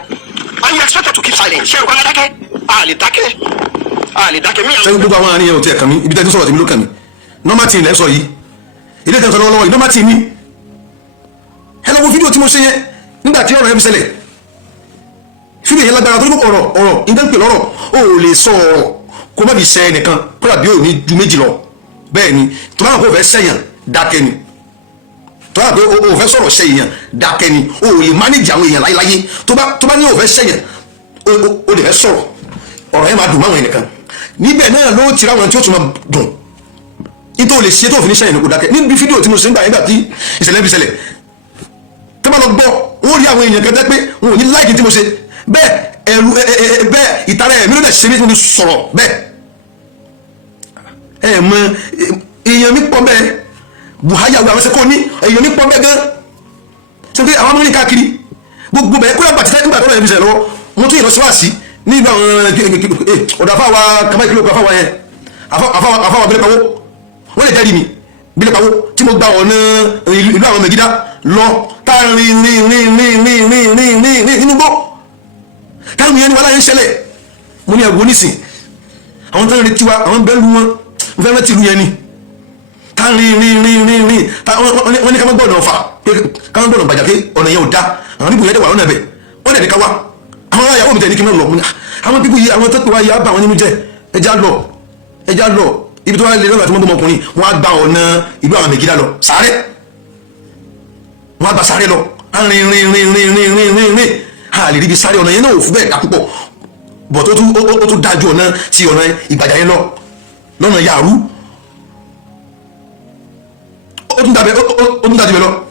and you expect to keep silent ṣé ìrùkọ́ adákẹ́ a lè dákẹ́ mí. sẹ́yìn gbogbo àwọn àníyàn ò tiẹ̀ kàn mí ibi tẹ́tí sọ̀rọ̀ tèmi ló kàn mí normal team lẹ́ sọ yìí ilé ìtẹ́sọ̀ lọ́wọ́lọ́wọ́ yìí normal team ni ẹ lọ wo fídíò tí mo ṣe yẹn nígbà tí ọ̀rọ̀ yẹn fi ṣẹlẹ̀ fídíò yẹn lágbára tó ní kó ọ̀rọ̀ ìdánpẹ̀ lọ́rọ̀ o ò lè sọ ọ̀rọ̀ kó má fi ṣe ẹnìkan kó dàbí òní ju méjì lọ bẹ́ẹ̀ ni tó bá kó fẹ́ sẹ́yàn dákẹ́ ni tó bá kó fẹ́ sọ̀rọ̀ sẹ́yàn dákẹ́ ni o ò lè manage àwọn èèyàn láyéláyé tó bá ní o fẹ́ sẹ́yàn o lè fẹ́ sọ̀rọ̀ ọ̀rọ̀ yẹn máa dùn máwọn ẹnìkan níbẹ̀ náà ló ti ráwọn tí ó tún máa dùn nítorí o lè ṣe tó fi ní sẹ́yìn ní kò dákẹ́ níbi fídíò tí mo ṣe ń gbà nígbà tí ìṣẹ̀lẹ̀ fi ṣẹlẹ̀ tó bá lọ gbọ́ wọ́n rí àwọn èèyàn kẹtẹ́ pé wọn ò ní láìkì tí mo ṣe bẹ́ẹ̀ ẹ̀rù bẹ́ẹ̀ ìtara ẹ̀mí ló dẹ̀ ṣe mí tí mo fi sọ̀rọ̀ bẹ́ẹ̀ ẹ̀ mọ èèyàn mi pọ̀ bẹ́ẹ̀ Buhari àwọn àwọn ṣẹ́kọ̀ọ́ ní èèyàn mi pọ̀ bẹ́ẹ̀ gan ṣe pé àwọn amúnì káàkiri gbogbo bẹ́ẹ̀ kúrò àgbàtí nígbà tó lọ́ọ́ fi ṣẹlẹ̀ lọ́wọ́ mo tún ìlọsíwáàsí nígbà ọ̀dọ̀ àfáwà kàmáìkìlò àfáwà yẹn àfáwà bílẹ̀ pawó wọ́n lè jẹ́rìí mi bílẹ̀ pawó tí mo gba ọ̀nà ìlú àwọn Mẹ̀gídá lọ táàrin nínú gbọ́ táàrin yẹn ni wà láyé ń ṣẹlẹ̀ mo ní ẹ̀gbọ́n nísìn àwọn táàrin retí wa àwọn bẹ́ẹ̀ lu wọn mo fẹ́ rántí ìlú yẹn ni táàrin wọ́n ní ká má gbọ́dọ̀ fà ká má gbọ́dọ̀ bàjá pé ọ̀nà yẹn ò dá àwọn níbo yẹn dẹ̀ wà lọ́nà ẹ̀bẹ̀ wọ́n dẹ̀ ní ká wá àwọn ayàwó mi tẹ̀ ní kí n lọ àwọn pípọ̀ yìí àwọn tó pè wá yà á bà wọn nínú jẹ́ ẹja lọ ibi tó wá lè lọ́nà àti mọ́tò ọmọkùnrin wọ́n á gba ọ̀nà ìlú àwọn Mẹ̀gídá lọ sáré wọ́n á gba sáré lọ rìn a lè ríbi sáré ọ̀nà yẹn náà ò fún bẹ́ẹ̀ dá púpọ̀ bọ̀ tó tún dájú ọ̀nà sí ọ̀nà Ìgbàjà yẹn lọ lọ́nà Yàrú ó tún dájú bẹ́ẹ̀ lọ.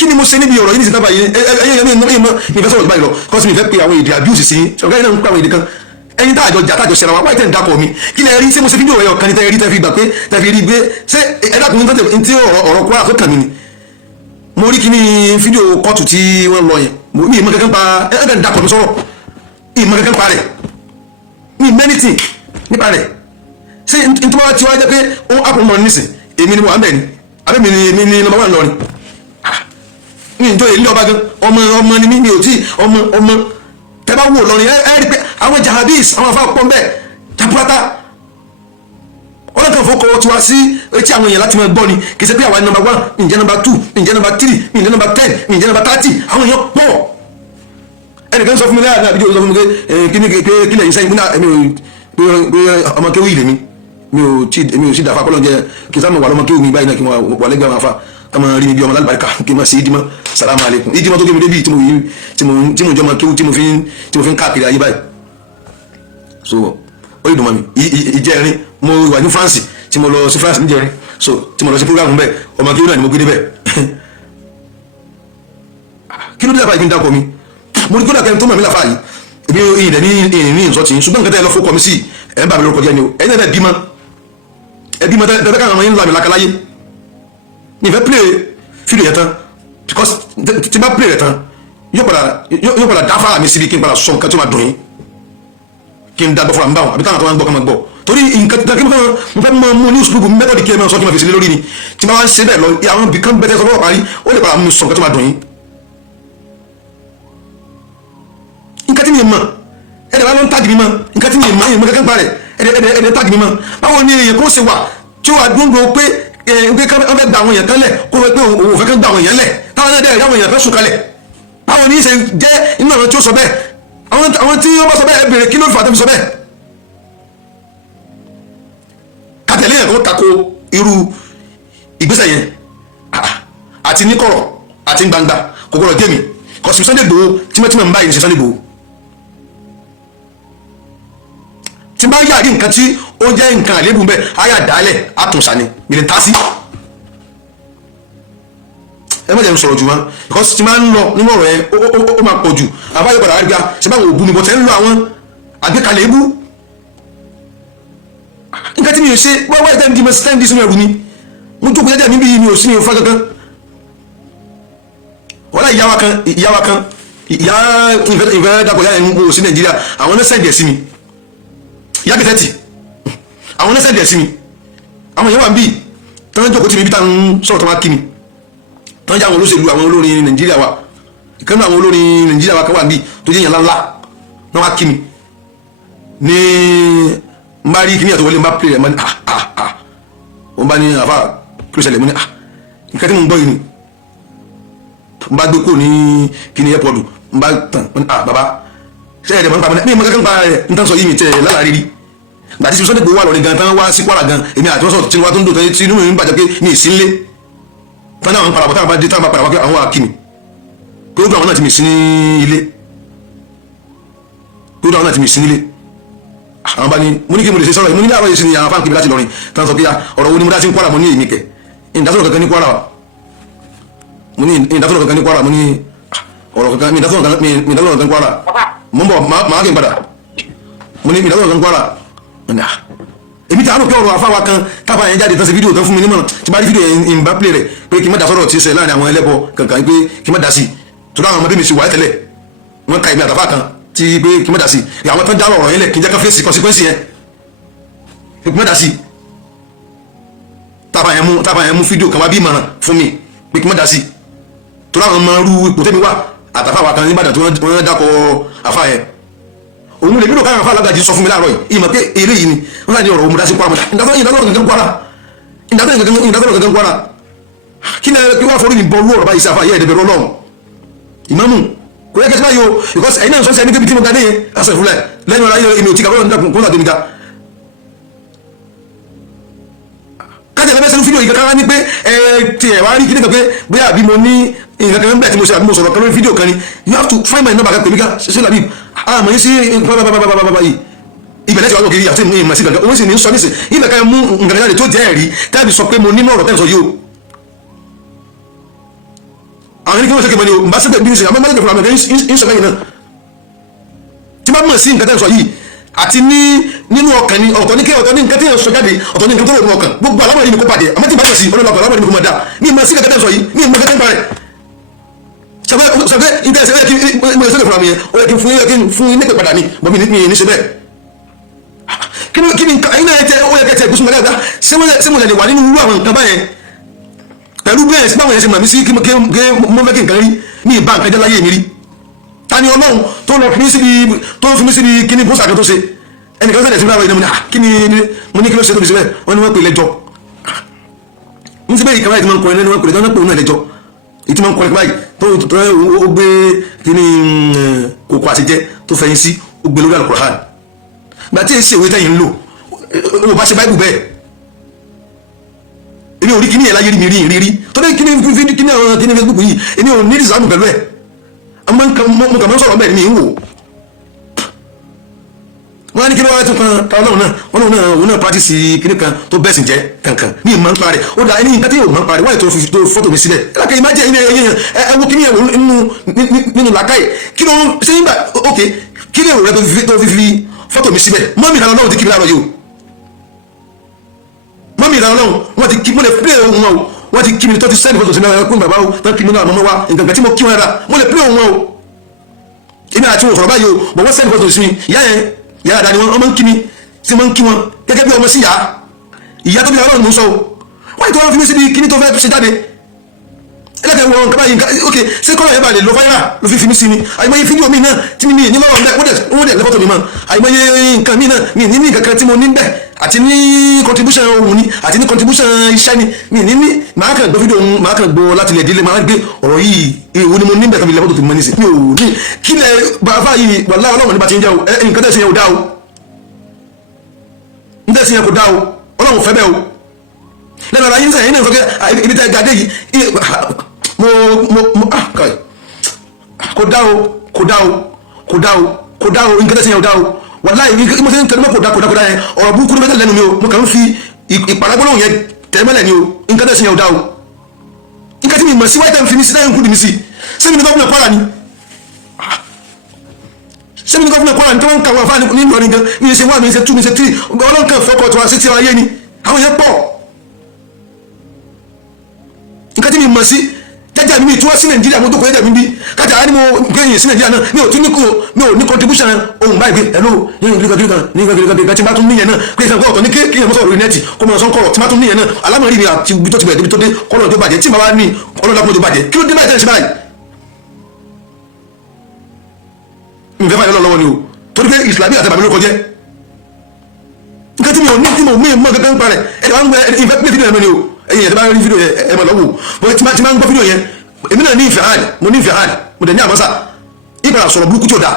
kí ni mo ṣe níbi ọ̀rọ̀ yìí ní ìsìnkábà yìí ẹ̀yẹ́ mi ìfẹ́ sọ̀rọ̀ báyìí lọ kọ́sí mi fẹ́ pe àwọn èdè abuse sí ọ̀gá yìí náà ń pa àwọn èdè kan ẹ̀yin tá àjọ jà tá àjọ ṣẹlẹ̀ wá wáyé tẹ̀ ń dakọ̀ mi kí lẹ rí ṣé mo ṣe fídíò ẹ̀yọ̀ kan ní tẹ́ rí tẹ́ fi gbà pé tẹ́ fi rí gbé ṣé ẹ̀dàkùnrin tó tẹ̀ tí ọ̀rọ̀ Kwara tó kàn mí ni mo rí kíní fídíò kóòtù tí wọ́n lọ yẹn mi ìmọ̀ kankan pa ẹ̀ẹ́dẹ̀ ń dakọ̀ mi sọ̀rọ̀ ìmọ̀ kankan pa rẹ̀ mi mẹ́nìtì nípa rẹ̀ ṣé ntọ́wá tí wọ́n jẹ́ pé ó ápò mọ́ nísìn èmi ni mo wà ń bẹ̀ ni àbí èmi ni nọ́mbà 1 lọ́rin ní ìjọ èlé ọba gan ọmọ ni mi ò tí ọmọ tẹ bá wò lọ́rin ẹ rí pé àwọn jahabis àwọn afá pọ̀ mbẹ́ jaburata ọlọ́kan fọkọ̀ tí wá sí etí àwọn èèyàn láti máa gbọ́ ni kì í ṣe pé àwa nọ́mbà 1 ǹjẹ́ nọ́mbà 2 ǹjẹ́ nọ́mbà 3 ǹjẹ́ nọ́mbà 10 ǹjẹ́ nọ́mbà 30 àwọn èèyàn pọ̀ ẹnìkan sọ fún mi láàrin àbíjọ́ sọ fún mi pé kílẹ̀ yìí sẹ́yìn pé ọmọ kéwì ilé mi ò sí dàfà kọ́lọ́ jẹ kí n sáà mọ̀ wà lọ́mọ kéwì mi báyìí náà kí n wà lẹ́gbẹ̀ẹ́ àwọn afá kama rí mi bí ọmọ lálùbáríkà kí n máa ṣe ìdímọ̀ salamu alaikum ìdímọ̀ tó kémi débi tí mo jọ máa kéwù tí mo fi ń káàkiri ayé báyìí so ó yìí dùn mọ́ mi ìjẹrin mo wà ní France tí mo lọ sí France níjẹrin so tí mo lọ sí program bẹ́ẹ̀ ọmọ kéwù náà ni mo gbé débẹ̀ kí ló dé láfa yìí fi ń dákọ̀ mi mo ní kó dà kẹ́ni tó mọ̀ mí láfa yìí èmi ìyìn dẹ̀ ní ìsọ̀tì ṣùgbọ́n nǹkan tẹ́ ẹ lọ fọ́kọ̀ mi sí ẹ̀ ń bà mí lórúkọ jẹ́ ni o ẹ̀yin náà bímọ tẹ́tẹ́ káwọn ọmọ yín ń lọ àmì lákàláyé ní ìfẹ́ play fídíò yẹn tán because tí bá play rẹ̀ tán yóò padà dá fara mi síbi kí n padà sọ nǹkan tí ó máa dùn yín kí n dàgbọ́ fúnra mi báwọn àbí táwọn tó máa ń gbọ́ kí n máa gbọ́ torí nǹkan kí n fẹ́ mọ mú ní ìṣubú mẹ́tọ̀dì kí ẹ máa sọ kí n máa fi sílé lórí ni tí bá wá ń ṣe bẹ́ẹ̀ lọ àwọn ibì kan bẹ́tẹ̀ sọ lọ́wọ́ parí ó lè padà mú sọ nǹkan tó máa dùn yín. nǹkan tí mi mọ̀ ẹ̀dẹ̀ wá ló ń tàgì mi mọ̀ nǹkan tí mi mọ̀ ẹ̀yìn mọ̀ kankan pa rẹ̀ ẹ̀dẹ̀ tàgì mi mọ̀ báwo ni èèyàn kó ṣe wà tí ó wà dúró pé pé ká fẹ́ gba àwọn èèyàn kan lẹ̀ kó fẹ́ pé òun fẹ́ gba àwọn èèyàn lẹ̀ táwọn náà dẹ̀ rí àwọn èèyàn fẹ́ sùn kalẹ̀ báwo ni ṣe jẹ́ inú àwọn tí ó sọ bẹ́ẹ̀ àwọn tí wọ́n bá sọ bẹ́ẹ̀ bèrè kí ló fà tó fi sọ bẹ́ẹ̀. kàtẹ́lẹ́ yẹn kó tako irú ìgbésẹ̀ yẹn àti ní kọ̀rọ̀ àti gbangba kò gbọ́dọ̀ jẹ́ mi kò sí Sunday Igboho tímọ́tímọ́ ń báyìí ní ṣe Sunday Igboho tí bá yà rí nǹkan tí ó jẹ́ nǹkan àlébù bẹ́ẹ̀ ayà dálẹ̀ àtúnṣà ni mílẹ̀ tá sí. ẹ má jẹ́ n sọ̀rọ̀ jù wọn because tí máa ń lọ nínú ọ̀rọ̀ yẹn ó máa pọ̀ jù àbáyọ padà wá rí gbà ṣe báwo òbu mi bọ̀ tẹ́ ń lo àwọn àgbékalẹ̀ ebú. nǹkan tí mi ò ṣe wọ́n wáyé tẹ́ǹdì mọ́ tẹ́ǹdì sínú ẹrù mi mo jókòó jẹ́jẹ́ mi bí mi ò sí mi ò fá kankan. wọ́n láì ìyá wa kan ìyá ìfẹ́ dàpọ̀ ìyá yẹn mo sí Nàìjíríà àwọn náà sẹ́ǹdì ẹ̀ sí mi ìyá kẹtẹ́tì àwọn oníṣẹ́ díẹ̀ sí mi àwọn èèyàn wà ń bí tán jókòó tí mi bí tán sọ̀rọ̀ tó máa kí mi tán jẹ́ àwọn olóṣèlú àwọn olórin Nàìjíríà wa ìkànnì àwọn olórin Nàìjíríà wa kan wà ń bí tó jẹ́ yẹn ńláńlá náà wá kí mi ní n bá rí kíní àtọwọlé n bá pè rẹ̀ mọ́ ní wọ́n bá ní àfà kúròṣẹlẹ̀ mọ́ ní nǹkan tí mo ń gbọ́ yìí ni n bá gbé kó ní kíní airport n bá tàn bàbá ṣe ẹ̀rẹ̀ mọ́ nípa mi ní ìmọ̀ kankan pa rẹ̀ n tán sọ yìí mi tẹ̀ lálàrí rí gbàtí sí Sunday Igboho wà lọ́rin gan tán wá sí Kwara gan èmi àti wọ́n sọ̀rọ̀ tí wọ́n tó ń dò tán tí inú mi ń bàjẹ́ pé mi ì sí nílé tán náà àwọn parapọ̀ táwọn bá dé táwọn bá parapọ̀ pé àwọn wà kí mi pé ó dùn àwọn náà ti mi sí nílé pé ó dùn àwọn náà ti mi sí nílé àwọn bá ní mo ní kí mo lè ṣe sọ̀rọ̀ mo ní láàárọ̀ yìí sí ni àwọn fáǹkì mi láti lọ́rin tán sọ pé ọ̀rọ̀ wo ni mo dá sí Kwara mo ní èmi kẹ̀ ìdásọ̀rọ̀ kankan ní Kwara mo ní ìdásọ̀rọ̀ kankan ní Kwara mo ní ọ̀rọ̀ kankan mi ìdásọ̀rọ̀ kankan ní Kwara mo ń bọ̀ máa kí n padà mo ní ìdásọ̀rọ̀ kankan ní Kwara èmi tí a rò pé ọ̀rọ̀ afáwa kan tábà yẹn jáde tán sí fídíò tán fún mi nímọ̀ràn tí bá rí fídíò yẹn ń bá play rẹ̀ pé kí n má dá sọ̀rọ̀ tí ń ṣe láàrin àwọn ẹlẹ́bọ kankan pé kí n má dá sí tó dáhùn ọmọdé mi sì wà tẹ́lẹ̀ wọ́n ka èmi àtàfà kan tí pé kí n má dá sí àwọn tán dárò ọ̀rọ̀ yẹn lẹ̀ kí n jẹ́ ká fèsì consequence yẹn kí n má dá sí tábà yẹn mú fídíò kan wá bí ìmọ̀ràn fún mi pé kí n má dá sí tó dáhùn ọmọ rú ipò tẹ́mi wà àtàfà wa kan ní Ìbàdàn tó wọ́n dákọ̀ àfà yẹn òun lè bírò káyọ̀ fàlágà jí sọ fún mi láàárọ̀ yìí ìmọ̀ pé eré yìí ni wọ́n láti ọ̀rọ̀ òmùdásí Kwara ìdásọ̀rọ̀ kankan Kwara kí wá forí mi bọ́ lú ọ̀rọ̀ báyìí sáfà yẹ́ ẹ̀dẹ̀bẹ̀rẹ̀ Ọlọ́run ìmámù kò yẹ kẹsí báyìí o because ẹ̀yin náà sọ́sẹ́ ní débi tí mo ga ní yẹn aṣọ ìfúnlẹ̀ lẹ́yìn ọ̀rọ̀ ayé èmi ò ti kàwé ọ̀dọ́ kó láti omi ga kájà lẹ́fẹ́ sẹ́nu fídíò yìí kankan ní pé tiẹ̀ wá rí kíní kan pé bóyá àbí mo ní nǹkan kan bẹ́ẹ̀ tí mo ṣe àbí mo sọ̀rọ̀ kan lórí fídíò kan ni you have to find my number kan pèmí ká ṣe làbí àmọ́ yín sí bàbá yìí ibẹ̀ lẹ́sìn wà lókè àti ìmọ̀ sí kankan òun sì ní sọ nísìn ibẹ̀ ká mú nǹkan kan tó jẹ́ ẹ̀rí tẹ́lẹ̀ sọ pé mo ní mọ̀rọ̀ tẹ́lẹ̀ sọ yìí o àwọn ẹni kí wọ́n ṣe kéma ni o mbà sẹ́gbẹ̀ bí n ṣe àmọ́ mọ́lẹ́gbẹ̀ fúnra mi ń sọ lẹ́yìn náà tí bá mọ̀ sí nǹkan tẹ́lẹ̀ sọ yìí àti nínú ọkàn ni ọ̀tọ̀ ní nǹkan tí yẹn sọ jáde ọ̀tọ̀ ní nǹkan tó wọ̀ nínú ọkàn gbogbo aláwọ̀ yìí ni kò pàdé àmọ́ tí ìbátan sí ọlọ́lọ́kọ̀ aláwọ̀ yìí ni kò máa dà ní ìmọ̀ sí kẹ̀kẹ́ sọ yìí ní ìmọ̀ kẹ̀kẹ́ parẹ́ sọfẹ́ ìtẹ̀sẹ̀ yẹ kí mo lè sọ́dọ̀ fún mi yẹn ó yẹ kí n fún yín nípe padà ní bọ́bí ní ṣe bẹ́ẹ̀ kí ni ẹ̀yin náà yẹ ó yẹ kẹ́tẹ̀ ìgbésùn mẹ́lẹ́ gbá ṣé mo lè wà nínú irú àwọn nǹkan báyẹn pẹ̀lú bẹ́ẹ̀ sí báwọn yẹn ṣe mọ̀ mí sí kí mo fẹ́ kí nǹkan rí ní ìbá nǹkan jẹ́ láyé mi rí ta ni Ọlọ́run tó lọ fi mí síbi kíní bó sàkẹ́ tó ṣe ẹnìkan sẹ́lẹ̀ sí báwọn yẹn kí ni mo ní kí ló ṣe tó fi ṣe bẹ́ẹ̀ wọ́n ní wọ́n pè lẹ́jọ́ ní síbẹ̀ ìkàwé ìtìmọ̀ nǹkan ẹni wọ́n pè lẹ́jọ́ náà pè lẹ́jọ́ ìtìmọ̀ nǹkan báyìí tó ó gbé kíní kòkó àtijẹ́ tó fẹ̀yìn sí ó gbé lórí Al-Qur'an gbà tí èsì ìwé tẹ́yìn ń lò ó bá ṣe báyìí bẹ́ẹ̀ èmi ò rí kíní ẹ̀ láyé mi rí tó dé kíní àwọn kíní Facebook yìí èmi ò ní ìsàmù pẹ̀lú ẹ̀ mo kà máa ń sọ̀rọ̀ bẹ́ẹ̀ ni mi ń wò wọ́n á ní kí ló wá tún kan ọlọ́run náà òun náà practice kíní kan tó bẹ́ẹ̀ sì jẹ́ kankan ní ìmọ̀ ń parẹ́ ó dà ẹni nǹkan tí yóò máa ń parẹ́ wáyé tó fọ́tò mi sílẹ̀ ẹ̀lákẹ́ ìmájẹ́ ẹ wo kíní ẹ̀wò nínú làákàyè kí ló ń ṣe nígbà ok kí lè rò rẹ tó fi fọ́tò mi síbẹ̀ mọ́mí ìlànà ọlọ́run ti kí mi láàárọ̀ yìí o mọ́mí ìlànà ọlọ́run wọ́n ti kí mo lè play ohun wọn o wọ́n ti kí mi tó ti sẹ́ni fọ́tò sí náà kún bàbá o tán kí mi náà mọ́mọ́ wa nǹkan tí mo kí wọn rà mo lè play ohun wọn o èmi àti wọn sọ̀rọ̀ báyìí o bọ̀ wọ́n sẹ́ni fọ́tò sí mi ìyá yẹn ìyá àdáni wọn ọmọ ń kí mi tí mo ń kí wọn gẹ́gẹ́ bí ọmọ sí ìyá tó bí ọlọ́run mú sọ o wọ́n ti tọ́ fi mi síbi kíní tó fẹ́ ṣe jáde ẹlẹ́kẹ̀ wọn nǹkan báyìí ok ṣé kọ́lọ̀ yẹn bá lè lo fáyà ló fi mi sí mi àyìnbáyé fídíò mi náà tí mi ní lọ́wọ́ bẹ́ẹ̀ wọ́n dẹ̀ lẹ́fọ́tò mi mọ́ àyìnbáyé nǹkan mi náà mi ní nǹkan kan tí mo ní bẹ́ẹ̀ àti ní contribution ohun ni àti ní contribution iṣẹ́ ni mi ní màá kàn gbọ́ fídíò ohun màá kàn gbọ́ láti ilẹ̀ ìdílé màá gbé ọ̀rọ̀ yìí èwo ni mo ní bẹ́ẹ̀ kan mi lẹ́fọ́tò tó mọ́ ní sí mi ò ní kílẹ̀ bàbá yìí wàlá ọlọ́run nípa ti ń jẹ́ o nǹkan tẹ̀sí yẹn ò dá o nǹkan tẹ̀sí yẹn kò dá o ọlọ́run fẹ́ bẹ́ẹ̀ o lẹ́nu ara yín sẹ́yìn náà sọ pé ibi tẹ́ gàdé yìí kò dá o nǹkan tẹ́sí yẹn ò dá o wàláhì mo ṣe ń tẹnu mọ́ kò dá yẹn ọ̀rọ̀ burúkú ló mẹ́tẹ̀ lẹ́nu mi o mo kàn ń fi ìpàlágbọ́n yẹn tẹ̀mẹ́lẹ̀ ni o nǹkan tẹ́sí yẹn ò dá o nǹkan tí mi mọ̀ sí wáyé tẹ́ ń fi mi sí lẹ́yìn kúrò mi sí sẹ́mi ní gọ́fúnà Kwara ni sẹ́mi ní gọ́fúnà Kwara ni tí wọ́n ń ka wọn fáwọn nínú ọ̀rìn gan mi ṣe 1 mi ṣe 2 mi ṣe 3 ọlọ́nkàn fọ́kọ̀ tó wá sí ti ayé ni àwọn yẹn pọ̀ nǹkan tí mi mọ̀ sí jẹ́jẹ́ mi tí wọ́n sí Nàìjíríà mo tó kọ́ jẹ́jẹ́ mi bí kájà á ní mo gbẹ̀yìn sí Nàìjíríà náà mi ò ní contribution ohun báyìí pé hello nígbà tí bá tún níyẹn náà pé ìfẹ́ ọ̀tọ̀ ní kéèyàn mọ́tò orí nẹ́ẹ̀tì kó mọ̀ sọ́n kọ̀rọ̀ tí bá tún níyẹn náà alámọ̀rí mi àti ibi tó ti bẹ̀rẹ̀ débi tó dé kọ́lọ̀ tó bàjẹ́ tí màá wá ní ọlọ́dà kó tó bàjẹ́ kí ló dé báyìí tẹ́lẹ̀ sí báyìí. nfẹ́ fàyọ̀ lọ́wọ́ ni o torí pé Ìsìlámì àti àbàmì ló kọjẹ́ nǹkan tí mi ò ní tí mo mọ̀ gẹ́gẹ́ ń parẹ́ ẹ̀ wá ń gbẹ ìfẹ́ pé fídíò yẹn ni o ẹ̀yin ẹ̀ bá rí fídíò yẹn ẹ̀ mọ̀ lọ́wọ́ bọ́ tí máa ń gbọ́ fídíò yẹn èmi náà ní ìfẹ́ hàn mo ní ìfẹ́ hàn mo dẹ̀ ní àmọ́sà ìbára sọ̀rọ̀ burúkú tí ò dáa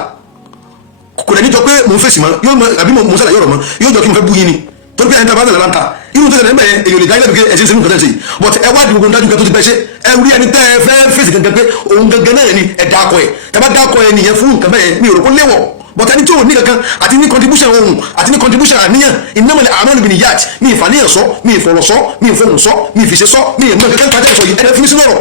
kò dẹ̀ ní jọ pé mo ń fèsì mọ́ yóò mọ àbí mo sàlàyé ọ̀rọ̀ mọ́ yóò jọ kí n fẹ́ bú yín ni torí pé ẹni tá a bá tẹ̀lé láǹkà irú tó tẹ̀lé ẹ̀ mẹ́yẹn èyí ò lè dá ilé bí ẹ̀sìn sínú nǹkan tẹ̀ sí but ẹ wá di gbogbo dájú kan tó ti bẹ́ ṣe ẹ rí ẹni tẹ́ ẹ fẹ́ fèsì gangan pé òun gangan náà ni ẹ dákọ̀ ẹ̀ tẹ́ bá dákọ̀ ẹ nìyẹn fún nǹkan bẹ́ẹ̀ mi ò rò kó léwọ̀ but ẹni tí ò ní kankan àti ní contribution ohun àti ní contribution àníyàn innamal a'malu binniyat mi ìfàníyàn sọ mi ìfọ̀rọ̀ sọ mi ìfọ̀hùn sọ mi ìfìṣe sọ mi ìmọ̀ kankan pàtẹ́ ìsọ yìí ẹ̀rẹ́ fi mí sí lọ́rọ̀.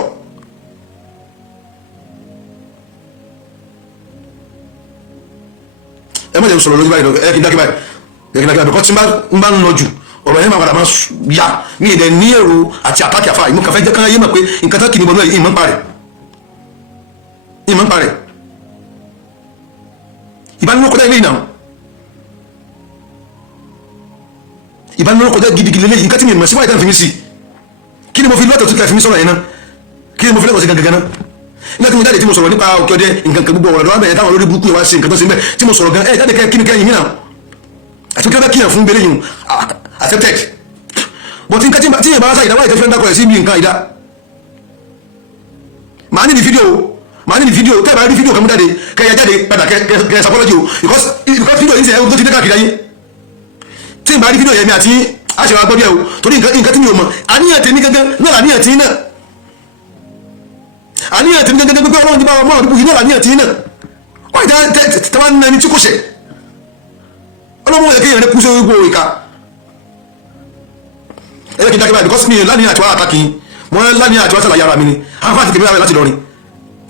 ẹ má jẹ́ sọ̀rọ̀ lójú báyìí ẹ kì í dákẹ́ báyìí because tí n bá ń lọ jù ọ̀rọ̀ yẹn máa padà máa yá mi ì dẹ̀ ní èrò àti àtàkì àfa ìmú kàfẹ́ jẹ́ ká yé mọ̀ pé nǹkan tó kì í bọ̀ náà ìmọ̀ ń parẹ́ ìbánilókọjá ilé ìnáwó ìbánilókọjá gidigidi lélẹ́yìn nǹkan tí mi mọ̀ sí wáyé tán fi mí sí kí ni mo fi lọ́tọ̀ tó kí a fi mí sọ̀rọ̀ yẹn náà kí ni mo fi lọ́tọ̀ sí gangan náà nígbà tí mo jáde tí mo sọ̀rọ̀ nípa òkè ọdẹ nǹkan kan gbogbo ọ̀rọ̀ lọ́wọ́ bẹ̀rẹ̀ táwọn olórí burúkú yẹn wá sí nǹkan tó ṣe mbẹ́ tí mo sọ̀rọ̀ gan ẹ̀ jáde kí ni kẹ́yìn mí náà àti kí wọ́n kíyàn fún gbélé yìí accepted but nǹkan tí yẹn bá sáyé ìdáwọ́ ìtẹ́fẹ́ ń dákọ̀ ẹ̀ sí ibi nǹkan ìdá màá ní ní fídíò tẹ́ bá rí fídíò kan mú jáde kẹ́yà jáde padà kẹ́ sapọ́lọ́jì o because fídíò yìí ṣe ẹ̀rọ tó ti dé káàkiri ayé tí n bá rí fídíò yẹn mi àti àṣẹwà gbọ́ bí ẹ̀ o torí nǹkan tí mi ò mọ̀ àníyàn tèmi gẹ́gẹ́ náà àníyàn tí náà àníyàn tèmi gẹ́gẹ́ pé ọlọ́run ti bá ọmọ ọdún yìí náà àníyàn tí náà wọ́n ìdá tẹ́wà ń nani tí kò ṣẹ̀ ọlọ́run wọ́n yẹ kéèyàn rẹ kú sí orígbó ìka ẹ̀yẹ́ kí n dákẹ́ báyìí because mi láníyàn àti wàhálà kàkì wọ́n láníyàn àti wàhálà sàlàyé ara mi ni àwọn àti kèmí láti lọrin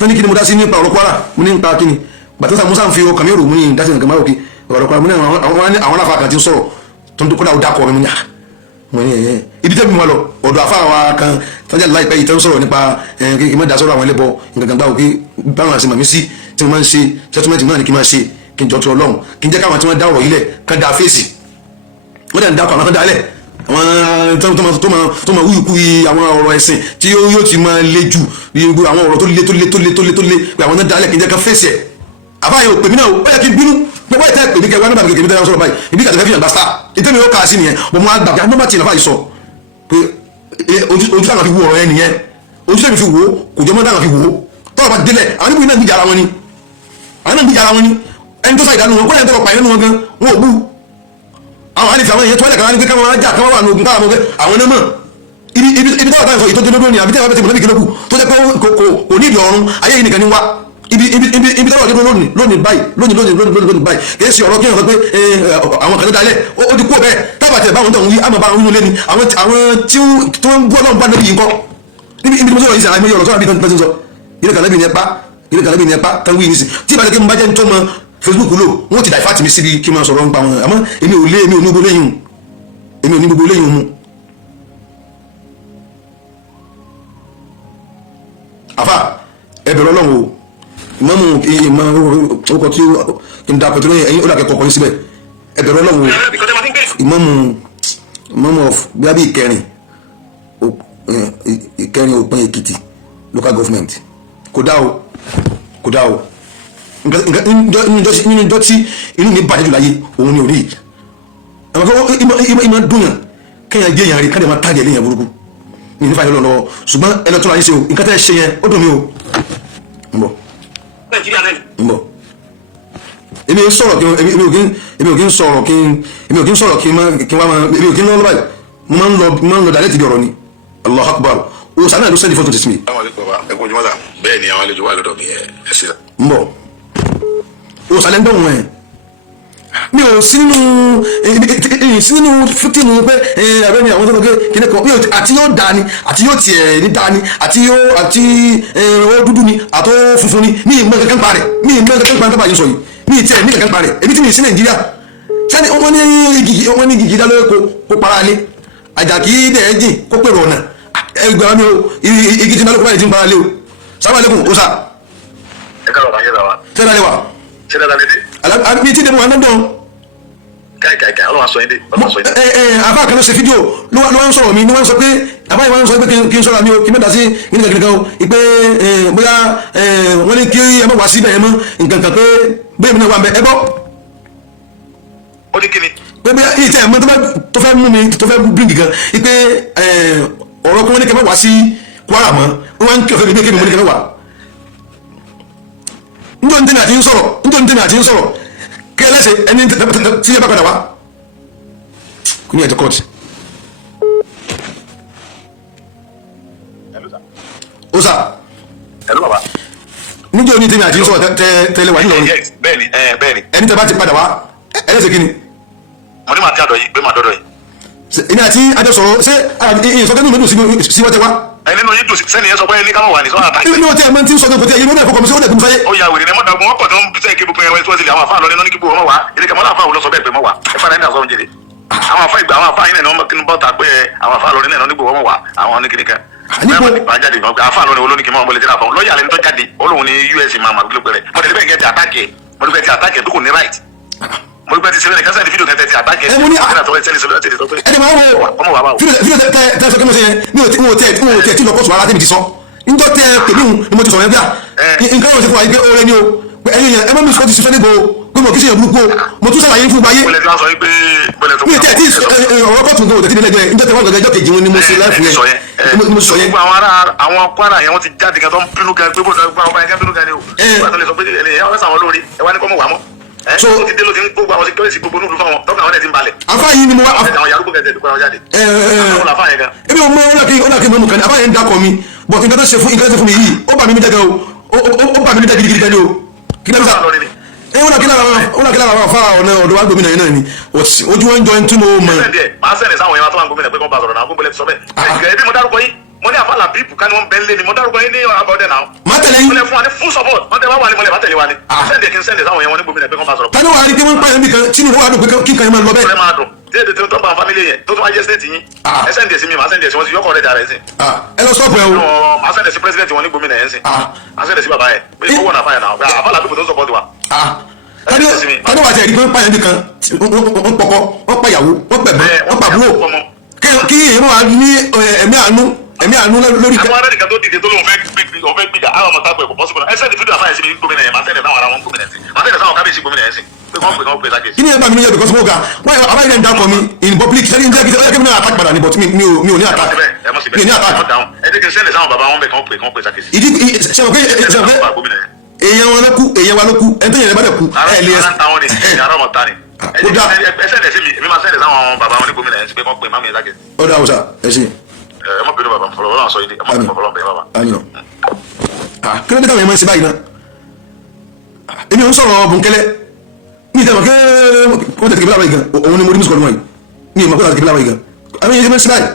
tani kini mo dá sí nípa ọ̀rọ̀ Kwara mo ní nípa kíni gbàtọ́ sa musa ń fi ọkàn mi rò mo ní ìdásí nǹkan márùn-ún ọ̀rọ̀ kan ní àwọn aláfa kan ti sọ̀rọ̀ tó ń tó kọ́dà ó dákọ̀ mi múnyà mo ní ẹ̀yẹ ibi tẹ́bi wọn lọ ọ̀dọ̀ àfa wa kan tọ́jà láìpẹ́ yìí tó ń sọ̀rọ̀ nípa kí n má da sọ̀rọ̀ àwọn ẹlẹ́bọ nǹkan gbà òkè báwọn àti màmí sí tí wọ́n máa ń ṣe sẹ́túmẹ̀tì náà ni kí n máa ṣe kí n jọ tó ọlọ́run kí n jẹ́ káwọn tí wọ́n dá ọ̀rọ̀ yìí lẹ̀ kán da fèsì wọ́n dẹ̀ ń dákọ̀ àwọn kan dá lẹ̀ àwọn tó máa wúyùkú àwọn ọ̀rọ̀ ẹ̀sìn tí yóò ti máa le jù àwọn ọ̀rọ̀ tó le pé àwọn náà dá lẹ̀ kí n jẹ́ kán fèsì ẹ̀ àbáyé ò pè mí náà ó yẹ kí n bínú pé wọ́n tẹ́ pè mí kẹwàá nígbà kékeré tẹ́lẹ̀ sọ̀rọ̀ báyìí ibi kàtẹ́fẹ́ fi hàn bàstà ìtẹ́mi ó kà á sí nìyẹn mo máa gbà pé àwọn bá tiẹ̀ náà báyìí sọ pé ojú táwọn fi wo ọ̀rọ̀ yẹn nìyẹn ojú tẹ́mi fi wo kò jọ mọ́ táwọn fi wo tọ́wọ́ bá délẹ̀ àwọn níbo iná gbìjà ara wọn ni ẹni tó sá ìdánù wọn kó lẹ́yìn tó lọ pààyàn nínú wọn gan wọn ò bú àwọn àlefi àwọn èèyàn tó wọlé kan ní pé káwọn ajá káwọn wà ní ogun káwọn àwọn náà mọ̀ ibi táwọn táwọn sọ ìtọ́jú lódò ní àbí tí àwọn bẹ́ẹ̀ tẹ̀ mọ̀ lẹ́bi kílókù tó jẹ́ pé kò ní ìdí ọ̀run ayé yìí nìkan ní wá ibi táwọn ọdún lónìí báyìí kì í ṣe ọ̀rọ̀ kí wọ́n sọ pé àwọn kan ló dalẹ̀ ó ti kú bẹ́ẹ̀ tábàtẹ̀ báwọn tó ń wí àmọ́ bá wọn lé ní àwọn tí wọ́n ń bú ọlọ́run bá lórí yìí kọ́ ibi tí mo sọ̀rọ̀ yìí sàn àìmọye ọ̀rọ̀ sọ́ra bí tán sọ ilé kàlábì ní ẹ̀pá tán wí ní sí tí ìbàdàn kí n bá jẹ́ tó mọ Facebook lò wọ́n ti dà ìfàtì mi síbi kí n máa sọ̀rọ̀ ń pa wọn àmọ́ èmi ò ní gbogbo léyìn mu àfà ẹ̀bẹ̀rẹ̀ ọlọ́run o ìmọ̀mù ìmọ̀ orúkọ tí kí n da pẹ̀tẹ́rẹ́ yẹn ẹ̀yìn ó dàkẹ́ kọ̀ọ̀kan síbẹ̀ ẹ̀bẹ̀rẹ̀ ọlọ́run o ìmọ̀mù bí ìkẹrin òpin Èkìtì local government kò dá o nínú ìjọ tí inú mi bàjẹ́ jù láyé òun ni ò rí ìmọ̀ dùnyàn kẹ́yàn jẹ́ èèyàn rí káde máa tàgẹ̀ léèyàn burúkú ní nífà ìlú lọ́wọ́ ṣùgbọ́n ẹlẹ́tọ́ra yìí ṣe o nǹkan tẹ́ ṣe yẹn ó dùn mí o ń bọ̀ èmi ò kí ń sọ̀rọ̀ kí wá máa èmi ò kí ń lọ́wọ́ báyìí mo máa ń lọ dàrẹ́ ti di ọ̀rọ̀ ni Allahu Akbar o sàmì àdó sẹ́ni fọ́tò ti sinmi. ẹkún ojúmọ́ sà bẹ́ẹ̀ ni àwọn àlejò wà lọ́dọ̀ mi ẹ̀ sí la. ń bọ̀ o sàlẹ̀ ń dọ̀hún ẹ̀ mi ò sí nínú fíktìmù pé ẹ̀rẹ́ ni àwọn tó ń gbé kíní kan àti yóò dá ni àti yóò tiẹ̀ ní dá ni àti ó dúdú ni àti ó funfun ni mi ì mọ kankan pa rẹ̀ mi ì mọ kankan pa nípa yìí sọ yìí mi ì tiẹ̀ ní kankan pa rẹ̀ èmi tí mi ì sí Nàìjíríà sẹ́ni wọ́n ní gigi dálóyè kó para lé àjàkí dẹ̀ẹ́jì kó pèrò ọ̀nà ẹgbẹ̀rún mi o igi tí mẹ́lẹ́kùn báyìí ti ń para lé o sábà lẹ́kùn ó sà. ẹ ká lọ́ba yẹn lọ́wọ́. sẹ́dá lé wa. sẹ́dá lé dé. àbí tí dèmọ̀ wà lọ́dọ̀. káìkáìkáì ọlọ́wà sọ yín dé. àbá kan ló ṣe fídíò ló wá ń sọ̀rọ̀ mi ni wọ́n sọ pé àbá yìí wọ́n sọ pé kí n sọ̀rọ̀ mi o kí n mẹ́ta sí nǹkan o ìpè bóyá wọ́n ní kí ẹ má wá síbẹ̀ yẹn mọ́ nǹkan kan pé bẹ́ẹ̀ mi náà wà mẹ́ ẹ gbọ́. ó ní kíni. pé bí ìtẹ̀ mọ́ tó fẹ́ mú mi tó fẹ́ bíríngì kan ìpè ọ̀rọ̀ kí wọ́n ní kí ẹ má wá sí Kwara mọ́ wọ́n ń kí ọ̀fẹ́ mi kí ẹ má wá. nítorí tèmi àti ń sọ̀rọ̀ kí ẹ lẹ́sẹ̀ ẹni tí ẹ bá padà wá kò ní ẹ̀jẹ̀ kọ́ọ̀tù. ó sà. ẹ̀lú bàbá. níjọ́ ní tèmi àti ń sọ̀rọ̀ tẹ́lẹ̀ wà nílọrin. bẹ́ẹ̀ni bẹ́ẹ̀ni. ẹni tẹ́ bá ti padà wá ẹ lẹ́sẹ̀ kí ni. mo ní màá tí àdọ̀ yìí pé màá dọ́dọ̀ yìí. èmi àti àjọ sọ̀rọ̀ ṣé ìsọ̀kẹ́ nínú mi dùn sí wọ́n tẹ wá. nínú yín dùn sẹ́ni yẹn sọ pé ní káwọn wà ní sọ́nà àtàkì. nínú ọtí ẹ̀mọ́ tí ń sọ pé kò tí ẹ̀yin ló dẹ̀ fọkàn mi sí ó dẹ̀ kún fáyé. ó yà wèrè ní mọ́tàgùn wọn pọ̀ tó ń sẹ́ kí gbogbo ẹ̀wẹ̀ tó ti lè àwọn àfáà lọ nínú ní kí gbogbo wọn wà ilé kẹmọ́ láàfáà wò lọ sọ bẹ́ẹ̀ pé mọ́ wà ẹ fara ẹni àsọ̀rọ̀ jèrè. àwọn àfáà yìí náà kí n bọ́ ta pé àwọn àfáà lọ nínú ní gbogbo wọn wà àwọn ní kíni kan. àfáà lọ ní olóní kí n máa wọlé jẹ́ra fún lọ́ọ̀yà lẹ́ni tó jáde olóhùn ní US máa máa gbé pẹ̀rẹ̀ mọ̀tẹ́lẹ́ bẹ́ẹ̀ ti àtàkì tó kò ní right mo gbé ti ṣe lẹ́nu kásán ní fídíò tẹ́tẹ́ ti àtàkì ẹ̀ ní àtọ́wẹ́ tẹ́lẹ̀ sọ́pẹ́ ẹni máa wọ ọmọ wa báwo. fídíò tẹ́ sọ kí mo ṣe yẹn mi ò tẹ́ tí lọ kóòtù ara tẹ́mi ti sọ njọ́ tẹ́ pèmí ni mo ti sọ̀rọ̀ yẹn bí i nǹkan yóò ṣe fún wa yìí pé oore ni o ẹni yẹn ẹ má mi sọ ti ṣiṣẹ́ níbo pé mo kì í ṣe yẹn burúkú o mo tún ṣàlàyé fún gbáyé. mi tẹ́ tí ọ̀rọ̀ kóòtù nǹkan ò tẹ́tí nílẹ̀ njọ́ tẹ́ wọ́n gbẹ̀gẹ́ ọjọ́ kejì wọn ni mo ṣe láìfù yẹn mo sọ yẹn. gbogbo àwọn Kwara yẹn wọ́n ti jáde kan tó ń bínú gan pé bó ṣe gbọ́ àwọn báyìí kan bínú gan ni o. wọ́n ti lè sọ pé ẹ̀ wọ́n sàwọn lórí ẹ̀ wá ní kọ́ mọ̀ wá mọ́. so o ti dé ló ti ń gbogbo àwọn security gbogbo nílùú fáwọn tọ́ka àwọn ẹ̀ ti ń balẹ̀. afa yìí ni mo wá. àwọn yàrá gbogbo ẹ̀ tẹ̀ dùkọ́ àwọn jáde. àwọn làfáà yẹn gan. ebi mo ọ̀nà kí mọ̀mù kan ní afa yẹn ń dakọ̀ mi bọ̀ nǹkan tó ṣe fún mi yìí ó bà mí jẹ́ gan o ó bà mí jẹ́ gidigidi gan ni o. kí ló ń sà ọ̀nà kí lára àwọn afa ọ̀nà ọ̀dọ̀ wa gómìnà yẹn náà ni ojú wọn jọ tí mo mọ̀. máa sẹ́ni sáwọn yẹn wá tó wà gómìnà pé kọ́ bá sọ̀rọ̀ náà gómìnà sọ bẹ́ẹ̀. ẹbí mo dárúkọ yìí mo ní àfa bíbù ká ní wọ́n bẹ́ẹ̀ lé ni mo dárúkọ yín ní abọ́dẹ náà. má tẹ̀lé yín. wọ́n lè fún wa ní full support wọ́n tẹ wá wà ní mọ́lẹ̀ bá tẹ̀lé wa ni. sẹ́ndẹ̀ kí n sẹ́ndẹ̀ sáwọn yẹn wọn ní gómìnà pé kán bá sọ̀rọ̀. tani wàá rí pé wọ́n ń pààyàn nìkan tí nínú wàá dùn pé kí nǹkan yẹn máa lọ bẹ́ẹ̀. ọ̀rẹ́ máa dùn díẹ̀ tó tó ń bá family yẹn tó tún wá jẹ́ state yín. ẹ sẹ́ndẹ̀ sí mi màá sẹ́ndẹ̀ sí wọn sí yọkọ̀ rẹ̀ dà rẹ̀ sí. ẹ lọ sọ́ọ̀pù ẹ o. màá sẹ́ndẹ̀ sí president wọn ní gómìnà yẹn sí. màá sẹ́ndẹ̀ sí bàbá yẹn pé kó wọ́n náà fáyà náà àbálà pípò tó support wa. tani wàá tẹ̀ ẹ̀rí pé wọ́n pààyàn nìkan wọ́n pọkọ wọ́n pàyàwó wọ́n pẹ̀gbọ́n wọ́n pàbúrò kí èèyàn wà ní ẹ̀mí àánú lórí kẹ́. àwọn ará nìkan tó dìde tó lóun fẹ́ gbìjà àwọn ọmọ tábù ẹ̀kọ́ pọ́sibú náà ẹ sẹ́ni fídíò àfáyẹsí mi gómìnà yẹn máa sẹ́ni táwọn ará wọn gómìnà sí máa sẹ́ni táwọn kábíyèsí gómìnà yẹn sí pé wọ́n pè wọ́n pè sákèsí. kí ni ẹ bá mi ní yẹ because mo ga wọ́n yẹ abáyé ń dákọ̀ mi in public sẹ́ni ń jẹ́ kí mi náà attack padà ní but mi ò ní attack mi ò ní attack. ẹ jẹ́ kí n sẹ́ni sáwọn bàbá wọn bẹ̀ kàn pè sákèsí. ìdí sẹ́wọ̀n pé èèyàn wọn ló kú èèyàn wa ló kú ẹni tó yẹn bá dẹ̀ kú ẹ̀ lé ẹ̀ ó dá àwòsà ẹ sí. ẹ mọ bínú bàbá fọlọ Ọlọ́run sọ yìí ẹ mọ bínú fọlọ bẹ́ẹ̀ bàbá. kí ló dé táwọn yẹn máa ń ṣe báyìí náà èmi ò ń sọ̀rọ̀ bùnkẹ́lẹ́ mi ìtàn kí wọ́n tẹ̀sí kébìlà báyìí gan òun ni mo rí mùsùlùmí wọ̀nyí mi ìmọ̀ kó tẹ̀sí kébìlà báyìí gan àwọn yẹn máa ń ṣe báyìí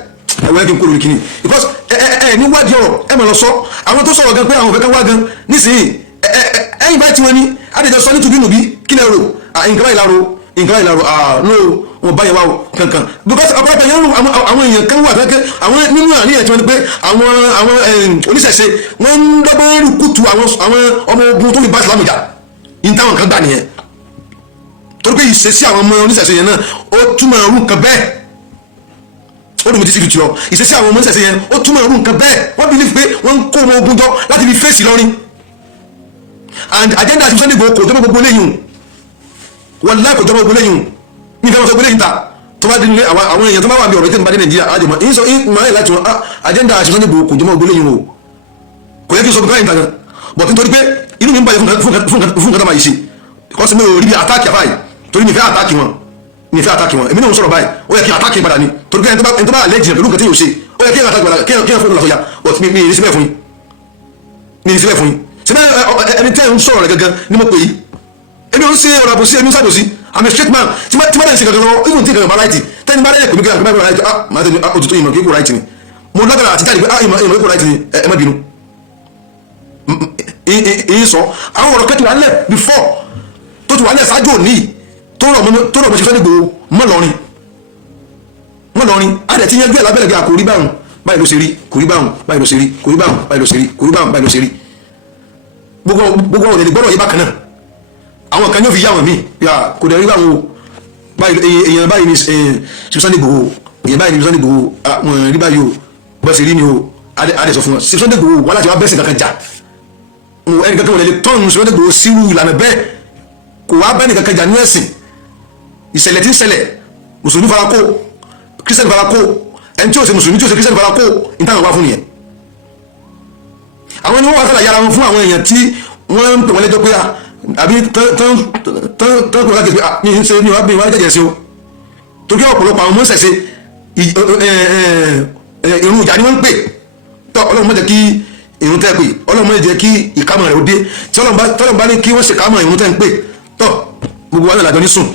ẹ̀wọ̀n ẹ̀kí ń kó lórí kìíní because ní wádìí ọ̀rọ̀ ẹ máa lọ sọ àwọn tó sọ̀rọ̀ gan pé àwọn òfẹ́ kan wá gan nísìnyí ẹ̀yìn báyìí tiwọn ni àdèjọ sọ nítorí nùbí kí lẹ rò nǹkan báyìí láro no wọn bá yẹn wá o kankan because ọ̀pọ̀lọpọ̀ yẹn àwọn èèyàn kan wà kẹ́kẹ́ àwọn nínú àníyàn tí wọ́n ti pé àwọn oníṣẹ̀ṣe wọ́n ń dọ́gbọ́n rúkútù àwọn ọmọ ogun tó fi bá ìsìlámù jà ní táwọn kan gbà nìyẹn torí pé ìṣesí àwọn ọmọ oníṣẹ̀ṣe yẹn náà ó túmọ̀ ọ̀rùn kan bẹ́ẹ̀ ó dùn mí ti sí ìtúyọ ìṣesí àwọn ọmọ oníṣẹ̀ṣe yẹn ó túmọ̀ ọ̀rùn kan bẹ́ẹ̀ wọ́n believe pé wọ́n ń kó ọmọ ogun jọ láti fi fèsì lọ́rin and agenda àti Sunday Igboho kò jọmọ gbogbo lẹ́yìn wọn láì kò jọmọ gbogbo lẹ́yìn ní ìfẹ́ wọn sọ gbogbo lẹ́yìn ta tó bá dín ní àwọn èèyàn tó bá wà bí ọ̀rọ̀ tí ń bá dé Nàìjíríà àjẹmọ́ ìyín sọ ìmọ̀ ẹ̀ láti wọn agenda àti Sunday Igboho kò jọmọ gbogbo lẹ́yìn o kò yẹ kí n sọ gbogbo lẹ́yìn ta gan but nítorí pé inú mi ń bàjẹ́ fún kátà báyìí ṣe kọ́sí mi ò rí bí àtàkì àbáyìí torí mi fẹ́ àtàkì wọn èmi náà ń sọ̀rọ̀ báyìí ó yẹ kí àtàkì padà ní torí pé ẹni tó bá lẹ́jìn pẹ̀lú nǹkan tí yóò ṣe ó yẹ kí àtàkì padà kí ẹ̀ fún ìlàsọ̀yà but mi ì síbẹ̀ fún yín síbẹ̀ ẹni tẹ́ ń sọ̀rọ̀ rẹ̀ gangan ni mo pè yí èmi ò ń ṣe ọ̀rọ̀ àbòsí ẹni ń ṣàbòsí I'm a straight man tí má dẹ̀ ń ṣe gangan lọ́wọ́ even tí kankan bá láìtì tẹ́ni bá dẹ̀ pè mí kí kankan bá láìtì máa tẹ̀lé òtútù ìmọ̀ kí kò láìtì ni mo lágbára àti jáde pé ìmọ̀ kí kò láìtì ni ẹ má bínú ìyín sọ àwọn ọ̀rọ̀ kẹ́tù wálẹ̀ before tó ti wálẹ̀ ṣáájú òní tó rọ̀ mọ́ ṣe Sunday Igboho mọ́ lọ́rin á dẹ̀ ti yanjú ẹ̀ lábẹ́lẹ̀ bí i àkórí báwọn báyìí ló ṣe rí kò rí báwọn báyìí ló ṣe rí kò rí báwọn báyìí ló ṣe rí kò rí báwọn báyìí ló ṣe rí gbogbo àwọn ènìyàn gbọ́dọ̀ yé bákan náà àwọn kan yóò fi yá wọn mí kò dẹ̀ rí báwọn o èèyàn báyìí ni Sunday Igboho èèyàn báyìí ni Sunday Igboho wọn rí báyìí o bọ́ sí rí ni o adẹ̀ sọ fún wọn Sunday Igboho wọn láti wá bẹ́sẹ̀ kankan jà ẹnì kankan wọlé lè tọ́nù Sunday Igboho sírú ìlànà bẹ́ẹ̀ kò wá bẹ́ẹ̀ nìkan kan jà ní ẹ̀sìn ìṣẹ̀lẹ̀ tí ń ṣẹlẹ̀ mùsùlùmí fara kó kírísítẹ́nì fara kó ẹni tí ó ṣe mùsùlùmí tí ó ṣe kírísítẹ́nì fara kó ìtàn wá fún nìyẹn àwọn ni wọ́n wá sàlàyé ara wọn fún àwọn èèyàn tí wọ́n ń pè wọ́n lẹ́jọ́ pé àbí tán pè wọ́n láti pé ní í ṣe ní wọ́n jẹ́jẹ́ sí o torí ọ̀pọ̀lọpọ̀ àwọn mọ́sẹ̀ṣe ìrun ìjà ni wọ́n ń pè tọ́ Ọlọ́run má jẹ́ kí ìrun tẹ́ pè Ọlọ́run má jẹ́ kí ìkámọ̀ rẹ̀ ó dé tí Ọlọ́run bá ní kí wọ́n ṣe kámọ̀ ìrun tẹ́ ń pè tọ́ gbogbo wa náà làjọ ní sùn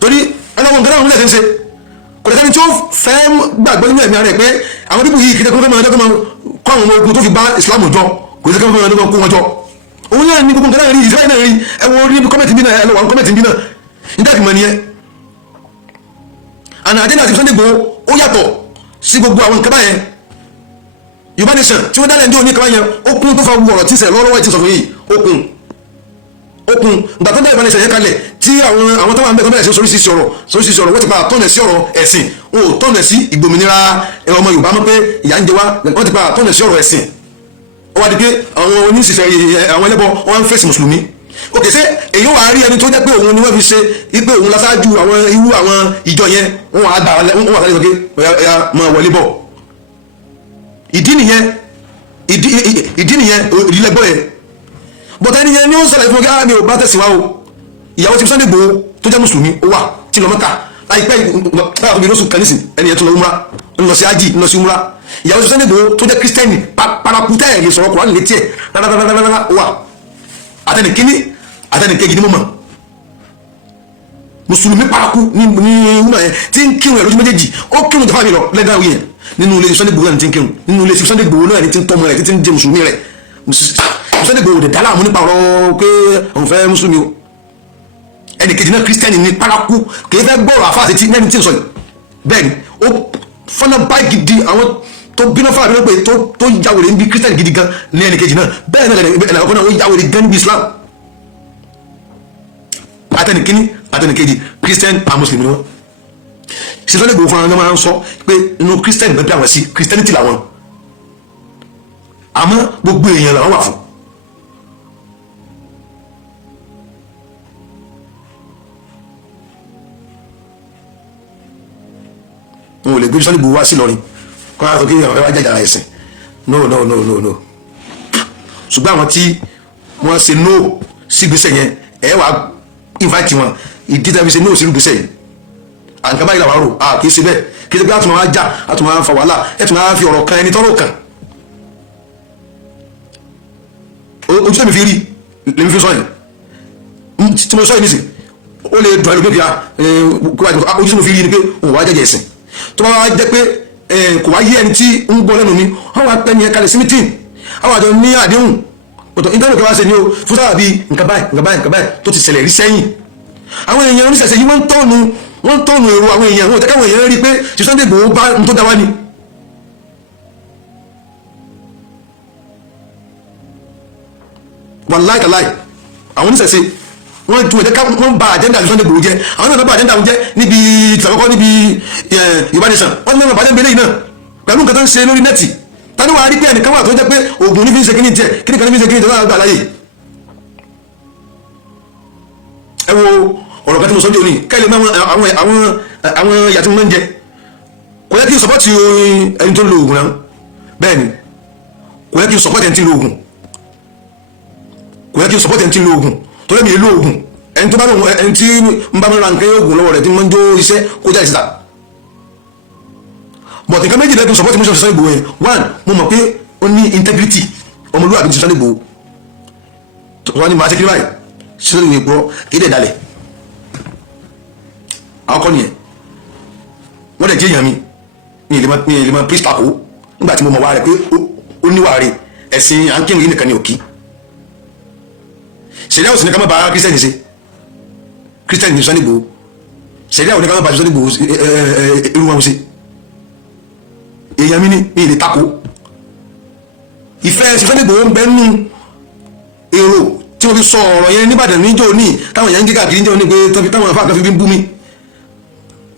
torí Ọlọ́run nǹkan náà ń lẹ́sẹ̀ ń ṣe kò lè sẹ́ni tí ó fẹ́ gbàgbọ́ nínú ẹ̀mí ara rẹ̀ pé àwọn bíbù yìí kìtẹ́kùn fẹ́ máa dọ́gbọ́n kọ́ àwọn ogun tó fi bá Islam jọ kò lè sẹ́ni fẹ́ máa dọ́gbọ́n kó wọn jọ òun náà ní gbogbo nǹkan náà rí Israel náà rí ẹwọ orí kọ́mẹ̀tì bí náà ẹ lọ wà kọ́mẹ̀tì bí náà ní dẹ́kì mọ̀ nìyẹn àná àdéhùn àti Sunday Igboho ó yàtọ̀ sí gbogbo àwọn nǹkan báyẹn Yorùbá nation tí wọ́n dálẹ̀ ní òní kan yẹn ó kún tó fa wọ̀rọ̀ tí sẹ̀ lọ́wọ́ ẹ̀ ti sọ fún yìí ó kún ìgbà tó dá Yorùbá nation yẹn kalẹ̀ tí àwọn tó wà ń bẹ̀ tó bẹ̀rẹ̀ sí oríṣiríṣi ọ̀rọ̀ wọ́n ti pa àtọ́nẹ̀ sí ọ̀rọ̀ ẹ̀sìn wọn ò tọ́nẹ̀ sí ìgbòmìnira ọmọ Yorùbá mọ́ pé ìyà ń jẹ wá wọ́n ti pa àtọ́nẹ̀ sí ọ̀rọ̀ ẹ̀sìn ó wá di pé àwọn oníṣìṣẹ́ àwọn ẹlẹ́bọ wọ́n ń fèsì mùsùlùmí òkè ṣé èyí wà á rí ẹni tó jẹ́ pé òun ni wọ́n fi ṣe pé òun lásáájú àwọn irú àwọn ìjọ yẹn wọ́n wà sáré sọ́kè ẹ̀yà máa wọlé bọ̀ ìdí nìyẹn ìdílẹ́gbọ́ yẹn bọ̀tẹ́ ẹni yẹn ni ó ń sọ̀rọ̀ ìfún mi ò bá tẹ̀síwá o ìyàwó ti Sunday Igboho tó jẹ́ mùsùlùmí ó wà tí lọ Mẹ́kà láìpẹ́ ìgbà lóṣù kanísì ẹni yẹn tó lọ umra ń lọ sí ájì ń lọ sí umra ìyàwó ti Sunday Igboho tó jẹ́ kírísítẹ́nì paraputẹ́ ẹ̀ lè sọ̀rọ̀ Kùránì létí ẹ̀ rárá ó wà àtẹnìkíní àtẹnìkejì ní mọ̀mọ́ mùsùlùmí paraku ní umra yẹn tí ń kírun ẹ̀ lójú méjèèjì ó kírun jàfáà mi lọ lẹ́gbàá wí yẹn nínú ilé Sunday Igboho náà ti ń kírun nínú ilé Sunday Igboho náà ti ń tọ́mọ rẹ̀ ti ń jẹ mùsùlùmí rẹ̀ Sunday Igboho dẹ̀ dá láàmú nípa ọ̀rọ̀ pé òun fẹ́ mùsùlùmí o ẹnì kejì náà kírísítẹ́nì ní paraku kì í fẹ́ gbọ́rọ̀ àfáàsì tí nẹ́ni tí ń sọ yìí bẹ́ẹ̀ ni ó fọ́nà báyìí gidi àwọn tó bínú fún àbínú pé tó yàwòrè níbi kírísítẹ́nì gidi gan ní ẹnì kejì náà bẹ́ẹ̀ náà ẹnì àkọ́kọ́ náà ó yàwòrè gan níbi Islam atẹnikini atẹnikejì kírísítẹ́nì and Muslim ni wọ́n Sunday Igboho fún àwọn ọmọ máa ń sọ pé inú kírísítẹ́nì bẹ́ẹ̀ bí àwọn sí kírísítẹ́nìtì làwọn àmọ́ gbogbo èèyàn làwọn wà fún. wọn ò lè gbé Sunday Igboho wá sí Ìlọrin kọ́ ara sọ kí àwọn fẹ́ wá jàjà ẹ̀sìn no ṣùgbọ́n àwọn tí wọ́n ṣe no sí gbèsè yẹn ẹ̀ wá invite wọn ìdí tàbí ṣe no sí gbèsè yẹn àǹkà báyìí làwọn rò kì í ṣe bẹ́ẹ̀ kì í ṣe pé àtúmọ̀ wá jà àtúmọ̀ wá fa wàhálà ẹ̀tùmọ̀ wá fi ọ̀rọ̀ kan ẹni tọ́rọ̀ kan ojú tẹ̀mí fi rí lèmi fi sọ yìí tí mo sọ yìí nísìn ó lè dùn ẹlòmíì bíi ojú tí mo fi rí ni pé òun wá jẹ́jẹ́ ẹ̀sìn tó bá wá jẹ́ pé kò wá yé ẹni tí ń gbọ́ lẹ́nu mi wọ́n wá pẹ́ ní ẹ̀ka lẹ̀ sí mítìn àwọn àjọ ní àdéhùn ọ̀tọ̀ ìtẹ́lẹ̀ kí wá ṣe ni o fún sábà bíi nǹkan báyìí tó ti ṣẹlẹ̀ rí sẹ́yìn àwọn èèyàn oníṣẹ̀ṣẹ̀ yìí wọ́n ń tọ́nu èrò àwọn èèyàn wọn ò tẹ́kẹ́ àwọn èèyàn rí pé tí Sunday Igboho bá ń tó dá wá ni. wàláì kàláì àwọn oníṣẹ̀ṣẹ̀ wọ́n ju ẹ̀dẹ́ká wọ́n ba àjẹ́ndà Sunday Igboho jẹ́ àwọn náà bá àjẹ́ndà wọn jẹ́ níbi ìtàkọ́kọ́ níbi Yorùbá Nation wọ́n ní wọn bàjẹ́ mbẹ́lẹ́ yìí náà pẹ̀lú nǹkan tó ń ṣe lórí nẹ́ẹ̀tì tani wàá rí pé ẹnìkan wà tó jẹ́ pé oògùn nífi ń ṣe kíní jẹ kíní kan nífi ń ṣe kíní jẹ lọ́wọ́ àgbà láyè. ẹ wo ọ̀rọ̀ kan tí mo sọ jẹ́ òní káyọ̀ mọ́ àwọn ìyá tí mo máa ń jẹ kò yẹ kí n sọpọ́tì ẹni tó ń lo oògùn náà bẹ́ẹ̀ ni kò yẹ kí n sọpọ́tì ẹni tí ń lo oògùn kò yẹ kí n sọpọ́tì ẹni tí ń lo oògùn tó lẹ́mi èlò oògùn ẹni tó bá lóun ẹni tí ń bá mi ra nǹkan oògùn lọ́wọ́ rẹ̀ tí mo ń jó iṣẹ́ kó jáde síta but nǹkan méjì lẹ́kùn sọpọ́tì mo ṣe Sunday Igboho yẹn one mo mọ̀ pé ó ní integrity ọmọlúwàbí ti Sunday Igboho wọ́n ní màá ṣe kí báyìí Sunday Igboho kì í dẹ̀ dalẹ̀ àwọn kọ́ nìyẹn wọ́n dẹ̀ jẹ́ èèyàn mi ní ìlú mọ́ priest pàkó nígbà tí mo mọ̀ wá rẹ̀ pé ó níwà rẹ̀ ẹ̀sìn àńkírun yìí nìkan ni òkì ṣẹlẹ̀ òsì ní ká má ba kírísítẹ́nì ṣe kírísítẹ́nì ní Sunday Igboho ṣẹlẹ̀ òsì ní ká má ba Sunday Igboho irú wọn ṣe èèyàn mi ní ilé tako ìfẹ́ Sunday Igboho ń bẹ nínú èrò tí wọ́n fi sọ ọ̀rọ̀ yẹn níbàdàn níjọ́ ní táwọn èèyàn ń gé káàkiri níjọ́ ní pé táwọn afá kan fi ń bú mi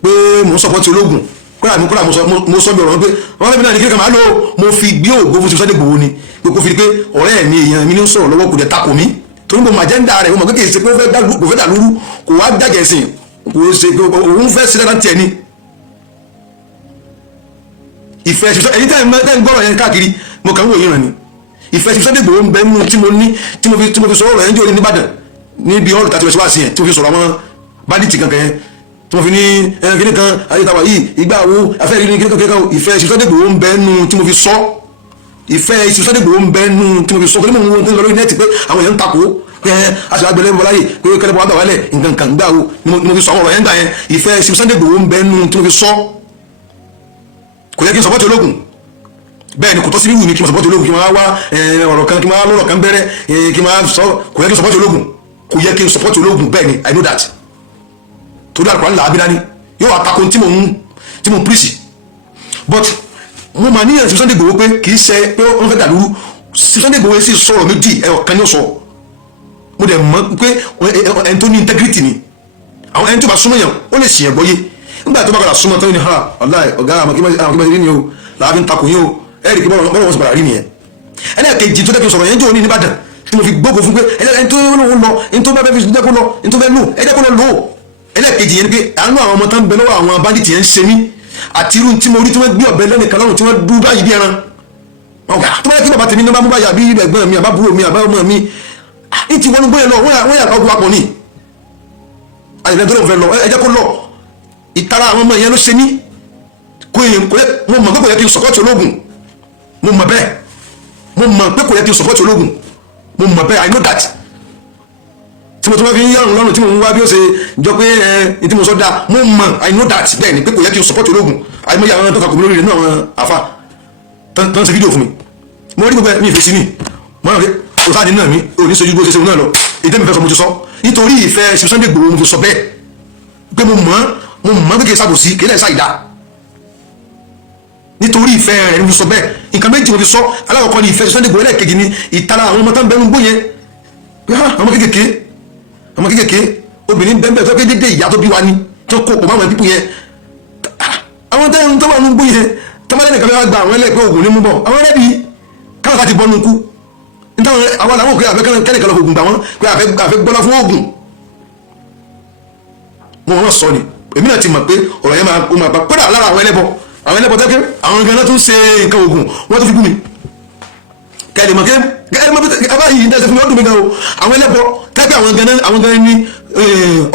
pé mo ń sọpọ́tì ológun kódà mo sọ bí ọ̀rọ̀ pé wọ́n fẹ́ mi náà ní kíkà máa lò mo fi gbé ògbó fún Sunday Igboho ni pé kó fi di pé ọ̀rẹ́ mi èèyàn mi ní sọ̀rọ̀ lọ́wọ́ kò dẹ̀ tako mi torí mo máa jẹ́ńdà rẹ̀ mo mọ̀ kékeré ṣe pé ó fẹ́ dà lóru kò wá dàgẹ̀ sìn kò ṣe pé òun fẹ́ ṣe dáadáa tiẹ̀ ni ìfẹ́ ṣiṣẹ́ ẹ̀yin tẹ́ ń gbọ́rọ̀ yẹn káàkiri mo kàn ń wòye rẹ̀ ni ìfẹ́ ṣiṣẹ́ Sunday Igboho ń bẹ nínú tí mo fi sọ̀rọ̀ rẹ̀ ń jẹ́ òní nìbàdàn níbi ọ̀rọ̀ tàbí ẹ̀ṣọ́ àṣìyẹn tí mo fi sọ̀rọ̀ àwọn bandits kankan yẹn tí mo fi ní kíní kan ayétawà yìí ìgbà wo afẹ́rí ní kíní kan ìfẹ́ ṣiṣẹ́ Sunday Igboho ń bẹ nínú tí mo fi sọ ìfẹ́ ṣiṣẹ́ Sunday Igboho ń bẹ nínú tí mo fi sọ pé mo ń wo lórí nẹ́ẹ̀tì pé àwọn èèyàn ń takò pé aṣọ àgbẹ̀lẹ̀ ń bọ̀ láyè pé kẹ́lẹ́ bọ̀ wá bà wálẹ̀ nǹkan kan gbà wo ni mo fi sọ ọ̀rọ̀ yẹn gbà yẹn ìfẹ́ ṣiṣẹ́ Sunday Igboho ń bẹ nínú tí mo fi sọ kò yẹ kí n sọpọ́tì ológun bẹ́ẹ̀ ni kò tọ́ sí wíwù mi kí n sọpọ́tì ológun kí n máa wá ọ̀rọ̀ kan kí n máa lọ́rọ̀ kan bẹ̀rẹ̀ kí n máa sọ kò yẹ kí n sọpọ́tì ológun kò yẹ kí n sọpọ́tì ológun bẹ́ẹ̀ ni I know that torí àkùrọ̀ ńlá abínání yóò wá tako tí mo ń pírísì but mo máa níyàn sí Sunday Igboho pé kì í ṣe pé wọ́n fẹ́ dàlúrú Sunday Igboho sì sọ̀rọ̀ méjì ẹ̀rọ kan ní ó sọ mo dẹ̀ mọ̀ pé ẹni tó ní integrity ni àwọn ẹni tó bá súnmọ́ yàn ó lè ṣìyàn gbọ́yé nígbà tó bá padà súnmọ́ tán ní ha ọ̀láì ọ̀gá àwọn kí máa rí ni o làá fi ń takò yín o ẹ̀rì kí bọ́ọ̀lù wọn sì padà rí nìyẹn ẹlẹ́ẹ̀kejì tó dẹ́kin sọ̀rọ̀ yẹn jẹ́ òní nìbàdàn tí mo fi gbógo fún pé ẹni tó lóun lọ ẹni tó bá fẹ́ fi jẹ́ kó lọ ẹni tó fẹ́ lò ẹ jẹ́ kó lọ lò ó ẹlẹ́ẹ̀kejì yẹn ni pé àánú àwọn ọmọ tán ń bẹ lọ́wọ́ àwọn bandits yẹn ń ṣe mí àti irú tí mo rí tí wọ́n gbé ọ̀bẹ lẹ́nìkan lọ́rùn tí wọ́n dú báyìí bí ẹran tó bá yẹ kí bàbá tèmi náà bá mú báyà bí ẹ̀gbọ́n mi àbábúrò mi àbámọ́ mi ní ti wọnú gbóyè lọ wọ́n yà ọgbọ apọ̀ ni àyẹ̀lẹ́ tó lóun fẹ́ lọ ẹ jẹ́ kó lọ ìtara àwọn ọmọ yẹn ló ṣe mí kò yẹ mo mọ̀ pé kò yẹ kí n sọ̀pọ̀tì ológun mo mọ̀ bẹ́ẹ̀ mo mọ̀ pé kò yẹ kí n sọ̀pọ̀tì ológun mo mọ̀ bẹ́ẹ̀ I know that tí mo tún wá fi ń yàrùn lọ́rùn tí mo ń wá bí ó ṣe jọ pé ẹ tí mo sọ dáa mo mọ̀ I know that bẹ́ẹ̀ ni pé kò yẹ kí n support ológun àìmọye àwọn tó kàkùn lórí rẹ̀ náà àwọn àfa tó ń ṣe fídíò fún mi mo rí gbogbo ẹ̀ mi ìfèsì ni mo rán pé òsáàdì náà mi ò ní sojú bó ṣe ṣe náà lọ èdè mi fẹ́ sọ mo ti sọ nítorí ìfẹ́ ṣe Sunday Igboho mo fi sọ bẹ́ẹ̀ pé mo mọ̀ pé kì í ṣàbòsí kì í lẹ̀ ṣàìdá nítorí ìfẹ́ rẹ̀ ni mo fi sọ bẹ́ẹ̀ nǹkan méjì mo fi sọ alákọ̀ọ́kọ́ ni ìfẹ́ Sunday Igboho ẹlẹ́ẹ̀kejì ni ìtara àwọn ọmọ tó ń bẹnu gbó yẹn ọmọ kékèké obìnrin bẹ́ẹ̀ tó pé dédé ìyá tó bí wa ni tó kó pọ̀ máwọn pípù yẹn àwọn tẹ́yìn tó wà ní gbó yẹn tó bá lẹ́nìkan bá gba àwọn ẹlẹ́gbẹ́ ògùn ní mú bọ̀ àwọn ẹlẹ́bí káwọn ká ti bọ́ nukú nítawọn àwọn làwọn òkè àfẹ́ kẹ́nìkan lọ ògùn gbà wọ́n pé àfẹ́ gbọ́lá fún ògùn wọn sọ ni èmi náà ti mọ̀ pé ọ̀rọ̀ yẹn máa pa kódà lára àwọn ẹlẹ́bọ tẹ́kẹ́ àwọn gan náà tún ṣe nǹkan ògùn wọ́n tún fi gún mi kẹ́lẹ̀ mọ̀ abáyìí ní ẹsẹ̀ fún mi ọdún mi gan o àwọn ẹlẹ́bọ tẹ́kẹ́ àwọn gan ní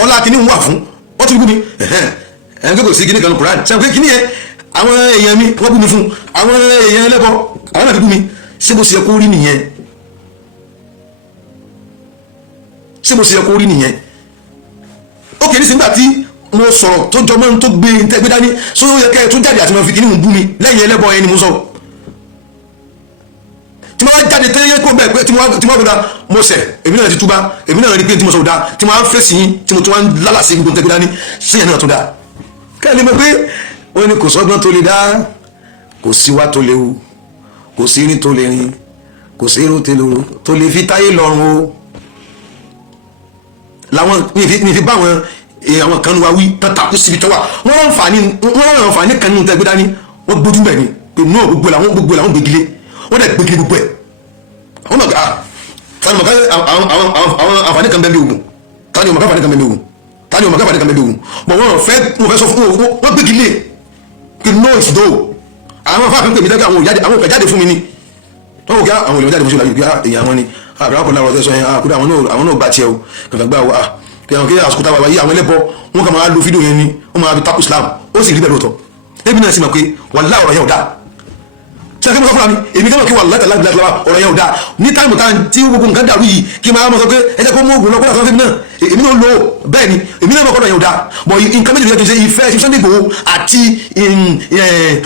ọlá kìíní wà fún wọ́n tún fi gún mi ẹ̀hẹ́n kò sí kìíní kan Kùránì sẹ́wọ́n pé kìíní yẹn àwọn èèyàn mi wọ́n gún mi fún àwọn èèyàn ẹlẹ́bọ àwọn náà fi gún mi ṣé bó ṣe yẹ kó rí nìyẹn ó kìíní sí nígbà tí mo sọ̀rọ̀ tó jọmọ́ tó gbé tẹ́gbẹ́ dání sóyó yẹ kẹ́ ẹ̀ tún jáde àti mo fi kìíní bú mi lẹ́yìn ẹlẹ́bọ ẹni mo sọ tí mo wá jáde tẹ́lẹ̀ kó bẹ́ẹ̀ pé tí mo gbọ́dọ̀ mo sẹ̀ èmi náà ti túbá èmi náà rí pé tí mo sọ dáa tí mo wá ń fèsì yín tí mo tún wá ń lálà sí gbogbo tẹ́gbẹ́ dání síyẹn náà tó dáa kẹ́lẹ́ mi pé wọ́n ní kò sọ́gbọ́n tó lè dá kò sí wá tó lè wu kò sí irin tó lè rin kò sí irú tó lè fi táyé lọ́rùn o làwọn ní fi bá àwọn kan wa wí tán takú síbi tó wà wọ́n rán àǹfààní kan nínú tẹ́gbẹ́ dání wọ́n gbójú bẹ̀ ni pé náà gbogbo làwọn gbégilé wọ́n dẹ̀ gbégilé gbogbo ẹ̀ àwọn ọmọ tani ọmọ àwọn àǹfààní kan bẹ́ẹ̀ bí ogun tani ọmọ káfààní kan bẹ́ẹ̀ bí ogun tani ọmọ káfààní kan bẹ́ẹ̀ bí ogun mọ̀ wọ́n fẹ́ sọ fún wọ́n gbégilé pé no it's no àwọn afáàfin pè mí dẹ́gbẹ́ àwọn òkè jáde fún mi ni wọ́n wò kí àwọn olùwọ́n jáde fún ṣùgbọ́n èèyàn wọn ni àbúrò àkọ́lá ọ̀rọ̀ tẹ́sán yẹn àkúrò àwọn náà gbà tiẹ̀ o kàkà gbà wà kí àwọn kéèyàn àsìkò táwa yí àwọn ẹlẹ́bọ wọn kà máa lo fídíò yẹn ni wọ́n máa fi takò Islam ó sì rí bẹ́ẹ̀ lóòótọ́ ẹbí náà sì mọ̀ pé wàlá ọ̀rọ̀ yẹn ò dáa ṣé kí n sọ fúnra mi èmi kẹ́mọ̀ kí wàlá tẹ̀lá ọ̀rọ̀ yẹn ò dáa ní táìmù tá tí gbogbo nǹkan dàrú yìí kí n máa mọ̀ sọ pé ẹ jẹ́ kó mú oògùn lọ́kọ́ àtọ́fẹ́ náà èmi náà lò ó bẹ́ẹ̀ ni èmi náà mọ̀ kọ́ ọ̀rọ̀ yẹn ò dáa bọ̀ nǹkan méjì kì í ṣe ìfẹ́ Sunday Igboho àti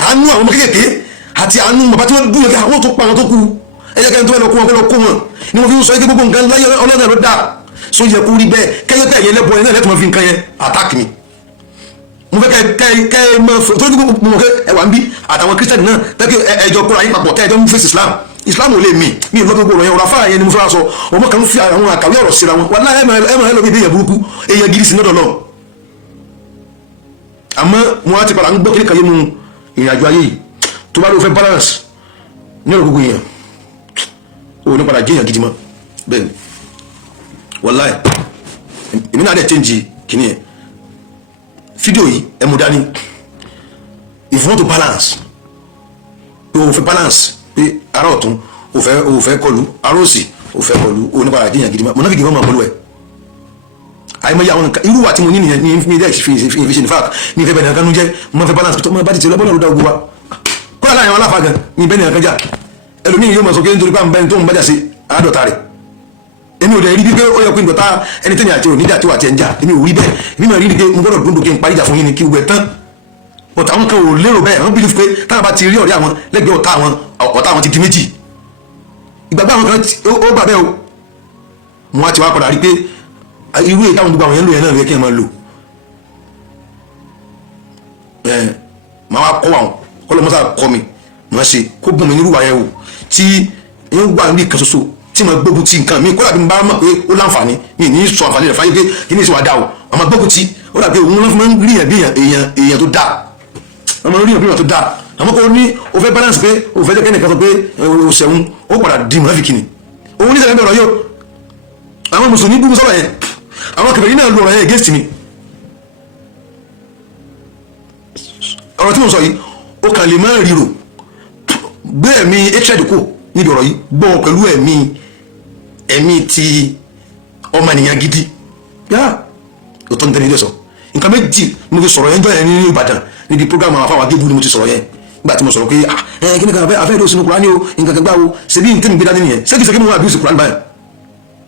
àánú àwọn ọmọ kékèké àti àánú bàbá tí wọ́n dúró kí àwọn tó pa àwọn tó kú ẹ jẹ́ kẹ́ni tó lọ kó wọn ni mo fi ń sọ ike gbogbo nǹkan láyé ọlọ́dẹ ló dáa so yẹ kó rí bẹ́ẹ̀ kẹ́yẹ́ pẹ́ yẹn lẹ́bọ̀ yẹn náà lẹ́tọ̀ọ́ fi nǹkan yẹn attack mi mo fẹ́ kẹ́ ẹ mọ tó ní gbogbo mọ̀ kẹ́ ẹ wà ń bí àtàwọn kírísítẹ́nì náà tẹ́kẹ́ ẹjọ́ kóra yín papọ̀ tẹ́ ẹjọ́ ń fèsì Islam ò lè mì mí ò lọ́gbogbo ọ̀rọ̀ yẹn ọ̀rọ̀ afárá yẹn ni mo fẹ́ sọ ọmọ kan fi àwọn àkàwé ọ̀rọ̀ síra wọn wàlá ẹ̀mọ̀ ẹlòmí bí èèyàn burúkú èèyàn gidi sí lọ́dọ̀ náà àmọ́ mo á ti padà ń gbọ́ kíní kan yé mu ìrìnàjò ayé yìí tó bá ló fẹ́ balance ní ọ̀rọ̀ gbogbo èèyàn o ní padà jẹ́yàn gidi mọ́ bẹ́ẹ̀ ni wàláì èmi náà dẹ̀ change kìíní ẹ̀ fídíò yìí ẹ mú dání if you want to balance pé o fẹ́ balance pé ara ọ̀tún o fẹ́ kọlu ara òsì o fẹ́ kọlu o ní padà jẹ́yàn gidi mọ́ mo náà fi gidi mọ́ pẹ̀lú ẹ̀ àìmọye àwọn nǹkan irú wa tí mo ní nìyẹn ní mi dẹ́ fi ṣe ní fact ní ìfẹ́ bẹ́ẹ̀ nìkan jẹ́ mo fẹ́ balance pé tó máa bá ti tẹ̀lé bọ́ọ̀lù dá ogun wa kọ́lá láàrin àwọn aláfa gan ní bẹ́ẹ̀ nìkan jà ẹlòmíì yóò mọ̀ sọ pé nítorí pé à ń bẹ́ni tó ń bájà sí àádọ́ta rẹ̀ èmi ò dẹ̀ rí bí pé ó yẹ kó ń dọ̀tá ẹni tẹ́ni àti oníjà tí wà tí ẹ ń jà èmi ò rí bẹ́ẹ̀ èmi máa rí ni pé mo gbọ́dọ̀ dúndùn kí n parí ìjà fún yín ni kí gbẹ tán but àwọn kan ò lérò bẹ́ẹ̀ àwọn bílíf pé táwọn bá ti rí ọ̀rẹ́ àwọn lẹ́gbẹ̀ẹ́ ọ̀tá àwọn ti di méjì ìgbàgbọ́ àwọn kan ó gbà bẹ́ẹ̀ o mo á ti wá padà rí pé irú èyí táwọn gbogbo àwọn yẹn lò yẹn náà yẹ kí ẹ máa lò máa wá kọ́ àwọn kọ́lọ́mọ́sá kọ́ mi máa ṣe kó bùn mi nírú wa yẹn o tí yẹn wà níbi kan ṣoṣo tí mo gbógun ti nǹkan mi kó dàbí mo bá mọ̀ pé ó láǹfààní mi ní sọ àǹfààní rẹ̀ fáyé pé kí ní ìṣòwò àdá o àmọ́ gbógun ti ó dàbí òun ló fi máa ń rí èèyàn bí èèyàn tó dáa ọmọ rí èèyàn bí èèyàn tó dáa àmọ́ kó ní o fẹ́ balance pé o fẹ́ jẹ́ kẹ́nìkan sọ pé o ṣẹ̀wọ̀n ó padà di mùnáfíkì ni òun ní sẹ́yìn bẹ̀rẹ̀ yóò àwọn mùsùlùmí gbogbo sọ̀rọ̀ yẹn àwọn kèfèrí náà lu ọ̀rọ̀ yẹn against mi ọ̀rọ̀ tí mo sọ yìí ó kàn lè máa ríro gbé ẹ̀mí hatred kò níbi ọ̀rọ̀ yìí gbọ́ pẹ̀lú ẹ̀mí ti ọmọ ènìyàn gidi yá òtọ́ ní tẹ́lẹ̀ ilé sọ nǹkan méjì mo fi sọ̀rọ̀ yẹn jọ yẹn ní Ìbàdàn níbi program àwọn afáwà gébù ni mo ti sọ̀rọ̀ yẹn nígbà tí mo sọ̀rọ̀ pé kí ni kan afẹ́ ìdó sínú Kùránì o nǹkan kan gbá o ṣe bí n tẹ́mi gbé dání nìyẹn ṣé kìí ṣe kí mo wá abuse Kùránì báyìí mo ní sọ fún yín pé Kùránì yẹn ò dáa mo ní sọ fún yín pé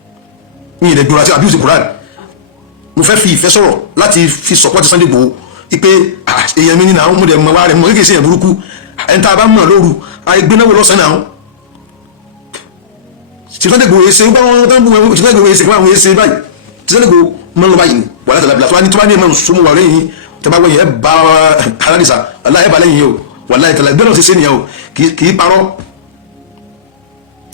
Kùránì yẹn ò dáa mo ní sọ fún yín pé ní ilẹ̀ gbọ́ra sí abuse Quran mo fẹ́ fi ìfẹ́ sọ̀rọ̀ láti fi support Sunday Igboho ipe èèyàn mi ní náà mo dẹ̀ mọ̀ wá rẹ̀ mọ̀ kéèké sí èèyàn burúkú ẹni tá a bá mọ̀ lóru àìgbénáwó lọ́sàn-án náà Sunday Igboho ṣe gbọ́ wọn tán bú wọn Sunday Igboho ṣe gbọ́ àwọn ṣe báyìí Sunday Igboho mọ́ lọ báyìí wà láti àlàbìlà tó wá ní tó bá ní ẹ̀mọ́ sọmọ wà lẹ́yìn tẹ́bá wọ̀nyí ẹ̀ bá aládìsá aláyẹ̀ bá lẹ́yìn yìí o wà láì tẹ̀lé gbẹ́nà ṣe nìyẹn o kì í parọ́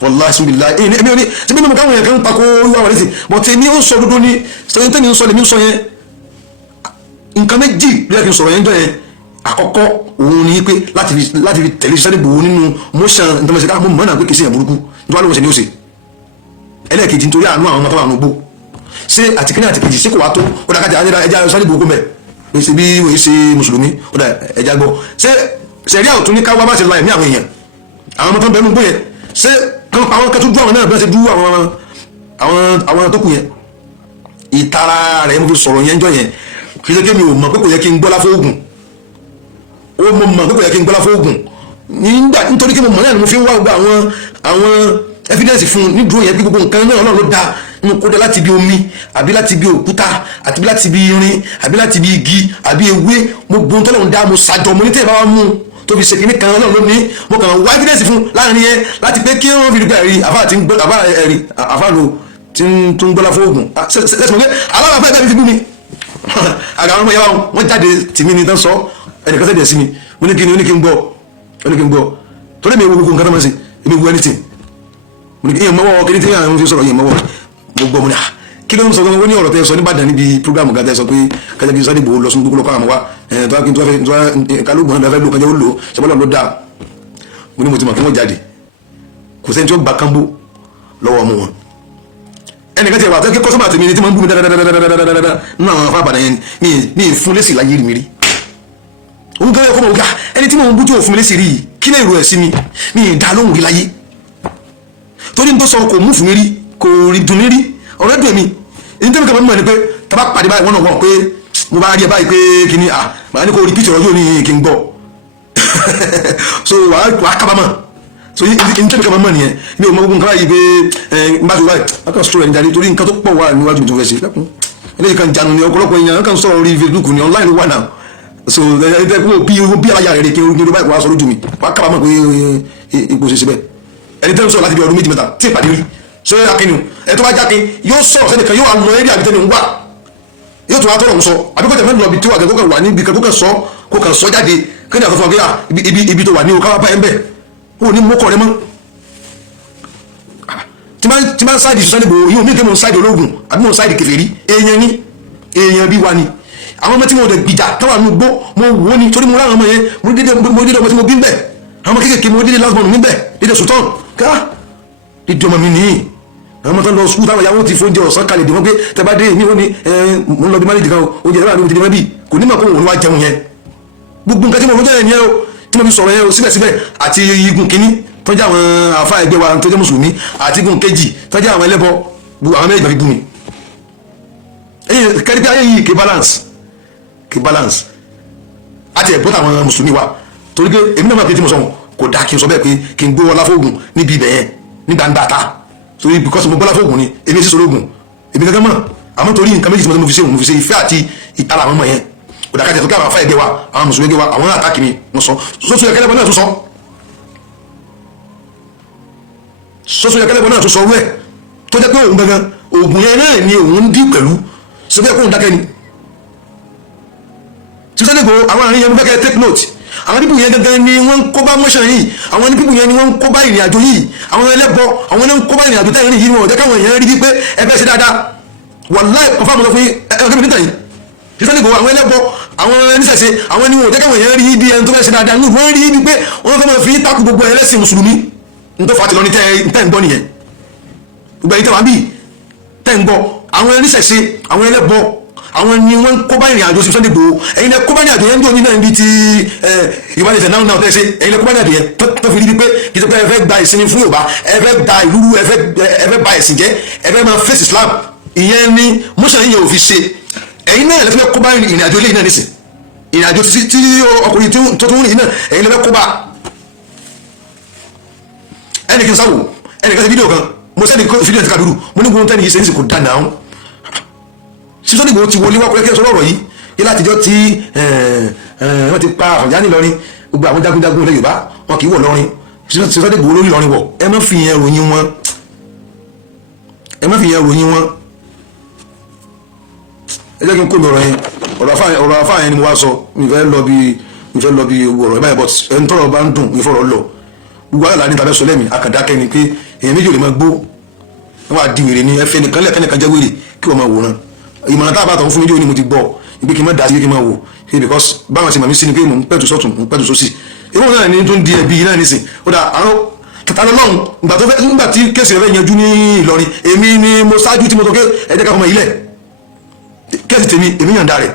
wàláhì sùnbìlá èmi ò ní tí bí mo káwọn yẹn kan ń takò wíwá wà létí bọ̀ tí ní ó sọ dúdú ní sọyìn tẹ́ni ń sọ lèmi ń sọ yẹn nǹkan méjì bí a kì í sọ̀rọ̀ yẹn jọ yẹn àkọ́kọ́ òun ni pé láti fi tẹ̀lé Sunday Igboho nínú motion ntọ́mọ̀sẹ̀ ká mo mọ̀ náà pé kì í ṣe yẹn burúkú nítorí wọ́n ṣe ni ó ṣe ẹlẹ́ẹ̀kejì nítorí àánú àwọn ọmọ tó wà nùgbò ṣé àtìkíní àtìkejì ṣé kò wá tó ó dàkájà ẹja Sunday Igboho kó mẹ́ ṣe bí wọ́n ṣe mùsùlùmí ó dà ẹja gbọ́ ṣé sẹ̀rí àwòtún ní káwá bá ṣe la ẹ̀mí àwọn èèyàn àwọn ọmọ tó ń bẹnu gbó yẹn ṣé kan pa àwọn kẹtù dú àwọn náà bí wọ́n ṣe dú àwọn tó kù yẹn ìtara rẹ̀ mo fi sọ̀rọ̀ yẹn jọ yẹn kì í ṣe kí mi ò mọ̀ pé kò yẹ kí n gbọ́lá fóògùn ó mọ̀ pé kò yẹ kí n gbọ́lá fóògùn nítorí kí mo mọ̀ náà ni mo fi ń wá gbogbo àwọn evidence fún un nídùú yẹn bí gbogbo nǹkan náà Ọlọ́run ló dá inú kó dé láti bí omi àbí láti bí òkúta àti bí láti bí irin àbí láti bí igi àbí ewé mo gbóhùn tọ́lọ́run dá mo ṣàjọ mo ní tẹ́lẹ̀ bá wá mú tó fi ṣe kínní kan Ọlọ́run ló ní mo kàn wá evidence fún láàrin yẹn láti pé kí wọ́n fi rí ẹ̀rí àfáàlò tí ń tún gbọ́lá fóògùn lẹ́sìn mọ́ pé aláwọ̀ afẹ́ ti bú mi àgbà àwọn ọmọ yẹn wọ́n jáde tìmí ni tán sọ ẹnìkan sẹ́dẹ̀ sí mi mo ní kí n gbọ́ torí mi wo gbogbo nǹkan tó máa ń ṣe èmi wo anything mo ní kí n mọ́wọ́ kí ní tí àwọn fi sọ̀rọ̀ yẹn mọ́wọ́ mo gbọ́ mo ní kí ló ń sọ gbogbo ní ọ̀rọ̀ tẹ́ sọ níbàdàn níbi programu gàdá sọ pé kájà kí Sunday Igboho lọ sún gbogbo lọ́kọ́ àwọn wa tó wá kí n tó fẹ́ kálógun náà fẹ́ lò kájà ó lò ṣàbọ̀lọ́ ló dáa mo ní mo ti mọ̀ kí wọ́n jáde kò sẹ́ni tí ó gba kánbó lọ́wọ́ ọmọ wọn ẹnìkan ti wà tó kí kọ́sọ́mà tèmi ni tí wọ́n ń bú mi dáadáa nínú àwọn afá àbàdàn yẹn ní ìfún lẹ́sì láyé rí mi rí òun gẹ́gẹ́ kọ́ mọ̀ wípé ẹni tí mo ń bú tí òfin lẹ́sì rí yìí kí lè ro ẹ̀ sí mi ní ìdá lóhùn rí láyé torí n tó sọ kò mú fún mi rí kò rí dùn mí rí ọ̀rẹ́ dùn mí èyí tẹ́mi kàn mọ̀ ni pé tábà pàdé báyìí wọ́n náà wọ́n pé mo bá rí ẹ báyìí pé kí ni màá ní kó rí píṣọ̀ yóò ní kí n gbọ́ so wàá kábàámọ̀ so èyí tẹ́mi kàn mọ̀ nìyẹn mi ò mọ gbogbo nǹkan báyìí pé n bá tó báyìí wọ́n kàn sọ̀rọ̀ ẹni jáde torí nǹkan tó pọ̀ wà níwájú mi tó fẹ́ ṣe lẹ́kùn eléyìí kan jánu ni ọ̀pọ̀lọpọ̀ èèyàn kan sọ̀rọ̀ orí Facebook ni online ló wà náà so bí aláya rẹ̀ kí n rí báyìí wàá sọ lójú mi wàá kábàámọ̀ pé ipò ṣe ṣe bẹ́ẹ̀ ẹni tẹ́ ń sọ̀rọ̀ láti bí ọdún méjì mẹ́ta tí ìpàdé rí ṣé akínú ẹ tó bá jákin yóò sọ̀rọ̀ sẹ́nìkan yóò wá lọ eré àbí tẹ́ni ń wà yóò tó wá tọ̀rọ̀ ń sọ àbí kò tẹ̀ fẹ́ lọ bí tí wà kẹ́kọ̀ọ́ wà níbi kẹ́kọ̀ọ́ sọ kó kàn sọ jáde kéde àtọ́fọ́ gíga ibi tó wà ní o káwá bá ẹ ń bẹ̀ ó ní mọ́kọ̀ rẹ mọ́ tí máa ń sáìdì Sunday Igboho yóò mí kí mo ń sáìdì ológun àbí mo ń sáìdì kèfèrí èèyàn bí wa ni àwọn ọmọ tí mo dẹ̀ gbìjà táwọn àánú gbó mo wò ní torí mo ráwọn ọmọ yẹn mo dédé ọmọ tí mo bí ń bẹ̀ àwọn ọmọ kéékèèké mo dédé last born mi bẹ̀ dédé sultan ká dídí ọmọ mi nìyí àwọn ọmọ tó ń lọ sukùl táwọn ìyàwó ti fóúnjẹ ọ̀sán kalẹ̀ dì wọ́n pé tẹ bá dé èmi ó ní mo ń lọ bí mánéjì kan oúnjẹ ìrọ̀lẹ́ àdúgbò ti di mọ́ bí kò ní mọ̀ kó òun wá jẹun yẹn gbogbo nǹkan tí mo fọ́jọ́ yẹn o tí mo fi sọ̀rọ̀ yẹn o síbẹ̀síbẹ̀ àti igun kínní tó jẹ́ àwọn àfa ẹgbẹ́ wa tó jẹ́ mùsùlùmí àti igun kejì tó jẹ́ àwọn ẹlẹ́bọ àwọn méjì fi bú mi kẹ́rí pé ayé yìí kì í balance àti ẹ̀gbọ́n àwọn mùsùlùmí wa torí pé èmi náà máa fi tí mo sọ kò dáa kí n sọ bẹ́ẹ̀ pé kí n gbó ọlá fóògùn níbi ibẹ̀ yẹn ní gbangba ta torí because mo gbọ́lá fóògùn ni èmi sì sọ̀rọ̀ ògùn èmi gángan mọ̀ àmọ́ torí nǹkan méjì tí mo fi ṣe òun fi ṣe ìfẹ́ àti ìtara àwọn ọmọ yẹn kò dáa kájà tó kí àwọn afá ẹgbẹ́ wa àwọn mùsùlùmí ẹgbẹ́ wa àwọn àtàkì mi wọ́n sọ sọ́sọ́ yẹ kẹ́lẹ́bọ náà tó sọ sọ́sọ́ yẹ kẹ́lẹ́bọ náà tó sọ rẹ̀ tó jẹ́ pé òun gangan ògùn yẹn náà ni òun ń dí pẹ̀lú sọ́fẹ́ kóun dákẹ́ ni Sunday Igboho àwọn àárín yẹn fẹ́ take note àwọn pípù yẹn gangan ni wọ́n ń kó bá motion yìí àwọn pípù yẹn ni wọ́n ń kó bá ìrìn àjò yìí àwọn ẹlẹ́bọ àwọn ẹlẹ́bọ ń kó bá ìrìn àjò tẹ́yìn yìí wọn ò jẹ́ káwọn èèyàn rí pé ẹ fẹ́ ṣe dáadáa wàláì kọfà mọ́ fún ẹgbẹ́ mi níta yìí Sunday Igboho àwọn ẹlẹ́bọ àwọn oníṣẹ̀ṣe àwọn ni wọn ò jẹ́ káwọn èèyàn rí bí ẹni tó fẹ́ ṣe dáadáa ní wọ́n rí bí pé wọ́n fẹ́ máa fi takù gbogbo ẹlẹ́sìn mùsùlùmí ní tó fàtìlọ́ ní tẹ́ ń gbọ́ nìyẹn gbogbo ẹ̀yin tẹ́ wà bí tẹ́ ń gbọ́ àwọn oníṣẹ̀ṣe àwọn ẹlẹ́bọ àwọn ni wọ́n kó bá ìrìn àjò sí Sunday Igboho ẹ̀yin lẹ kó bá ìrìn àjò yẹn ń dùn ní náà níbi tí ìbánisẹ̀ náà tẹ́ ṣe ẹ̀yin lẹ kó bá ìrìn àjò yẹn tó fi rí pé kì í ṣe pé ẹ fẹ́ gba ìsinmi fún Yorùbá ẹ fẹ́ gba ìlú ẹ fẹ́ ba ẹ̀sìn jẹ́ ẹ fẹ́ máa face Islam ìyẹn ni motion yìí yẹn ò fi ṣe ẹ̀yin náà lẹ fẹ́ kó bá ìrìn àjò eléyìí náà nísìn ìrìn àjò tí ọkùnrin tó tún rìn náà ẹ̀yin lẹ fẹ́ kó bá ẹnì kí n sáwò ẹnì kan ṣe fídíò kan mo sẹ́ni fídíò ẹ̀ ti Kabiru mo ní gbogbo tẹ́ni yìí ṣe ń sì kò dáná ọ̀hún sísọ́ni gbogbo ti wọlé wá kọ́lẹ́kẹ́ sọ́rọ̀ ọ̀rọ̀ yìí yé látijọ́ tí wọ́n ti pa Àfọ̀njá ní Ìlọrin gbogbo àwọn jagunjagun ilẹ̀ Yorùbá wọn kì í wọ̀ lọ́rin sísọ́ni gbogbo lórí Ìlọrin wọ̀ ẹ má fi yẹn ròyìn wọn ẹ jẹ́ kí n kó mi ọ̀rọ̀ yẹn ọ̀rọ̀ afáàyàn ni mo wá sọ mi fẹ́ lọ bí ọ̀rọ̀ ẹ̀ báyìí but ẹni tọ́rọ̀ bá ń dùn mi fọ̀rọ̀ lọ gbogbo àyàlá ní tàbí sọlẹ́mì akàdákẹ́ ni pé èèyàn méjì ò lè máa gbó wọn wá di wèrè ní ẹfẹ nìkan lẹ́ẹ̀kan nìkan jẹ́ wèrè kí wọ́n máa wòran ìmọ̀ràn táàbà tó ń fún mi jẹ́ òní mo ti gbọ́ ibi kí n má dá sí kí n máa wò because báwọn ṣe màmí sí ni pé mò ń pẹ̀tù sọ́tún mò ń pẹ̀tù sósì ìwọ̀n náà ni tó ń di ẹbí náà nísìn ó dà àwọn kẹta lọ́hùn nígbà tí kéèsì rẹ̀ yanjú ní Ìlọrin èmi ni mo ṣáájú tí mo tó ké ẹ̀jẹ̀ ká fọmọ ilẹ̀ kéèsì tèmi èmi yàn dá rẹ̀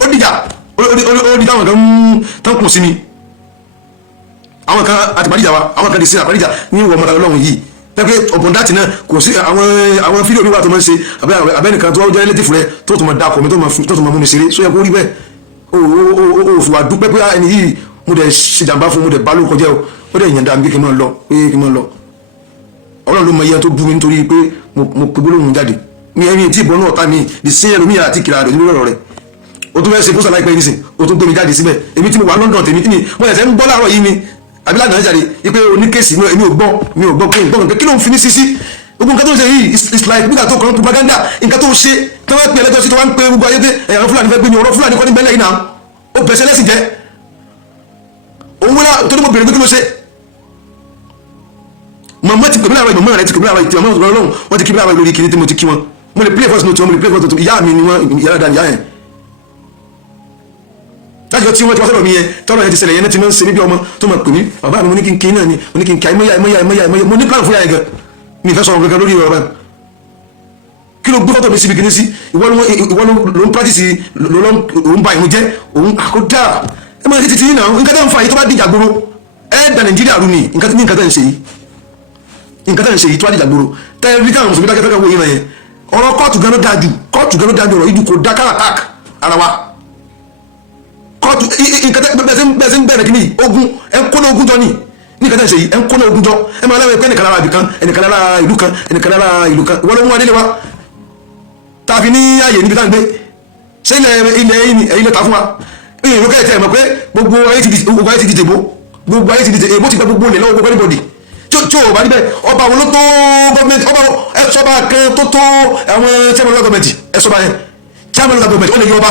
ó dìjà ó di táwọn kan tán kùn sí mi àwọn kan àti pàdíjà wa àwọn kan lè ṣe àpàdíjà ní ìwọ ọmọdé Ọlọ́run yìí pẹ́pẹ́ ọ̀pọ̀n dátì náà kò sí àwọn fídíò níwà tó máa ń ṣe abẹ́nìkan tó jẹ́ létí fún rẹ tó tó máa dákọ̀ mi tó tó máa mú mi ṣeré sóyẹ kó rí bẹ́ẹ̀ ó fi wà dúpẹ́ pé ẹni yìí mo dẹ̀ ṣèjàmbá fún mo dẹ̀ bá lóko jẹ́ ó dẹ̀ yàn dá mi kí n máa lọ Ọlọ́run ló mọ iye tó bú mi nítorí pé mo pe gbólóhùn jáde mi ẹni tí ìbọn náà ta mi di sí ẹlòmíyà àti kìlà rẹ̀ nínú ọ̀rọ̀ rẹ̀ o tún fẹ́ ṣe fúnṣà láìpẹ́ nísìn o tún gbé mi jáde síbẹ̀ èmi tí mo wà London tèmi kí ni mo yẹ̀ sẹ́ ń gbọ́ láàárọ̀ yìí ni abilá náà jáde ipe oníkèsì èmi ò gbọ́ pé nǹkan kí ló ń fi ní sísí gbogbo nǹkan tó ń ṣe yìí it's like nígbà tó kàn propaganda nǹkan tó ń ṣe tó wá pè ẹlẹ́jọ́ sí tó wá ń pe gbogbo ayé pé ẹ̀yàn Fúlàní fẹ́ gbé ní ọ̀rọ̀ Fúlàní kọ́ ní bẹ́lẹ̀ yìí náà ó bẹ̀ṣẹ̀ lẹ́sìn jẹ́ òun wíwá tó ní mo bèrè pé kí ló ṣe màmá ti pèmí láàárọ̀ ìmọ̀ rẹ̀ ti pèmí láàárọ̀ ìtì àmọ́ Ọlọ́run wọ́n ti kí mi láàárọ̀ lórí kiri tí mo ti kí wọn mo lè play first note wọn mo lè play first note ìyá mi ni wọn ìyá dáadáa ìyá yẹn lájọ tí wọ́n ti wá sọ̀rọ̀ mi yẹn tọ́rọ̀ yẹn ti ṣẹlẹ̀ yẹn ti máa ń ṣe níbi ọmọ tó máa pè mí bàbá mi mo ní kí n kí náà ni mo ní kí n kí àìmọ́yà mo ní plan fún yàrá gan mi fẹ́ sọ̀rọ̀ gangan lórí ọ̀rọ̀ báyìí kí ló gbé fọ́tò mi síbi kìíní sí ìwọ ló ń practice ló ń ba ìrún jẹ́ òun àkódà ẹ máa títí yín náà nǹkan tẹ́ ń fa yìí tó bá dìjà gbòòrò ẹ da Nàìjíríà rú ni nǹkan tẹ́ ń ṣe yìí tó bá dìjà gbòòrò tẹ́ rí káwọn mùsùlùmí dákẹ́tẹ́ wo yín náà yẹn ọ̀rọ̀ kóòtù gan ló dájú ọ̀rọ̀ yìí kò dá kára tak ara wa kóòtù bẹ́ẹ̀ sí ń bẹ̀rẹ̀ kí ni ogun ẹ̀ ń kóná ogun jọ ní kẹta ìṣe yìí ẹ̀ ń kóná ogun jọ ẹ̀ máa lẹ́wọ̀ pé ẹnìkan lára ibìkan ẹnìkan lára ìlú kan ẹnìkan lára ìlú kan wọ́n ló mú adélé wa tàbí ní ààyè níbi tá à ń gbé ṣé ilẹ̀ ta fún wa ìrìn lókè tẹ̀ mọ̀ pé gbogbo ayé ti di tèbó gbogbo ayé ti di tèbó èbó ti gba gbogbo ilẹ̀ lọ́wọ́ gbogbo anybody tí o bá níbẹ̀ ọba wo ló tó gọ́ọ̀mẹ̀ntì ọba ẹ̀ṣọ́ba kan tó àwọn chairman of government ẹ̀ṣọ́ba yẹn chairman of government ó lè yọ ọba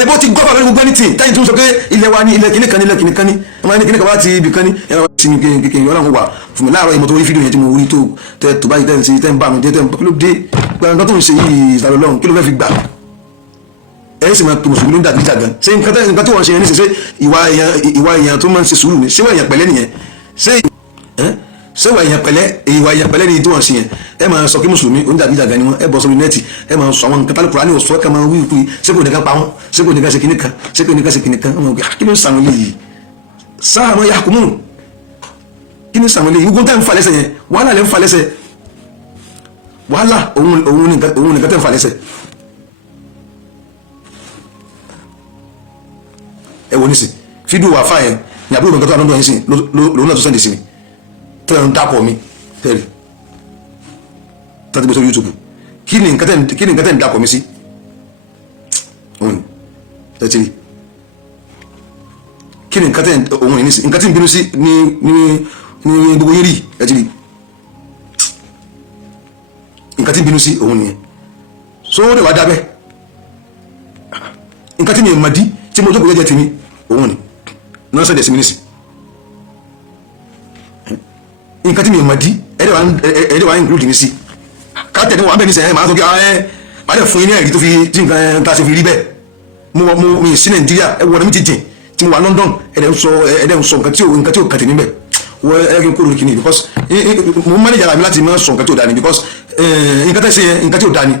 èbó ti gọ́ọ̀bà lórí gbogbo anything táyì tó ń sọ pé ilẹ̀ wa ní ilẹ̀ kìnnìkan ní ilẹ̀ kìnnìkan ní ọmọ ẹni kìnnìkan wá ti ibì kan ní ẹ̀rọ wa ti ní kékeré ọlọ́run wà fún mi láàárọ̀ ìmọ̀ tó rí fídíò yẹn tí mo rí tó báyìí tẹ́ ń bá mi jẹ́ tẹ́ ń kí ló dé gbàgbọ́n tó ń ṣe yìí ìsàlọ̀ lọ́run kí ló fẹ́ fi gbà ẹ̀yìn sì máa pe mùsùlùmí ló ń dàbí ìjà gan ṣé nǹkan tí wọ́n ṣe yẹn ní ṣe ìwà èèyàn tó máa ń ṣe sùúrù ni ṣé wọ́n èèyàn pẹ̀lẹ́ nìyẹn ṣé ìwà èèyàn pẹ̀lẹ́ ni tí wọ́n ṣe yẹn ẹ máa sọ kí mùsùlùmí ó ń dàbí ìjà gan ni wọ́n ẹ bọ́ sórí nẹ́ẹ̀tì ẹ máa sọ àwọn nǹkan tálùkù rání òṣùwọ́ ká máa wí ìpè ṣé kò nìkan pa wọ́n ṣé kò nìkan ṣe kìnnì kan ṣé kò nìkan ṣe kìnnì kan ọmọ ògbà kí ló ń sàwọn eléyìí sáà máa yà kùmù kí ló ń sàwọn eléyìí gbogbo tẹ́ ń fa lẹ́sẹ̀ yẹn wàhálà lẹ́ ń fa lẹ́sẹ̀ wàhálà òun nìkan tẹ́ ń fa lẹ́sẹ̀ ẹ wo nísì fídíò wà fáyẹn ní àbúrò nǹkan tó àdúgbò yẹn sí lòun náà tó sẹ́ndì sí mi tẹ́lẹ̀ ń dápọ̀ mi tẹ́lẹ̀ tàbí sórí YouTube kí ni nǹkan tẹ́ ń dápọ̀ mi sí òun tẹ́tìrì kí ni nǹkan tẹ́ òun ní sí nǹkan tí ń bínú sí ní gbogbo yín rí ẹ̀tìrì nǹkan tí ń bínú sí òun nìyẹn so ó dẹ̀ wá dábẹ́ nǹkan tí mi ò mọ̀ dí tí mo jókòó jẹ́jẹ́ tèmi òun ni náà sọ̀dẹ̀ sí mi nísì nǹkan tí mi ò mọ̀ dí ẹ̀rẹ́ wa include mi sí káàtẹ̀ ní wà bẹ́ẹ̀ ní sẹ́yìn máa sọ pé máa dẹ̀ fún yín ní ẹ̀rí tó fi tí nǹkan tá a ṣe fi rí bẹ́ẹ̀ mo mi sí Nàìjíríà ẹ wọ́n mi ti jìn tí mo wà London ẹ̀rẹ́ ń sọ nǹkan tí ò kàtẹ́ níbẹ̀ wọ́n ẹ̀rẹ́ kí n kúrò kìíní because mo manage ara mi láti máa sọ nǹkan tí ò dání because nǹkan tẹ́ ṣe yẹn nǹkan tí ò dání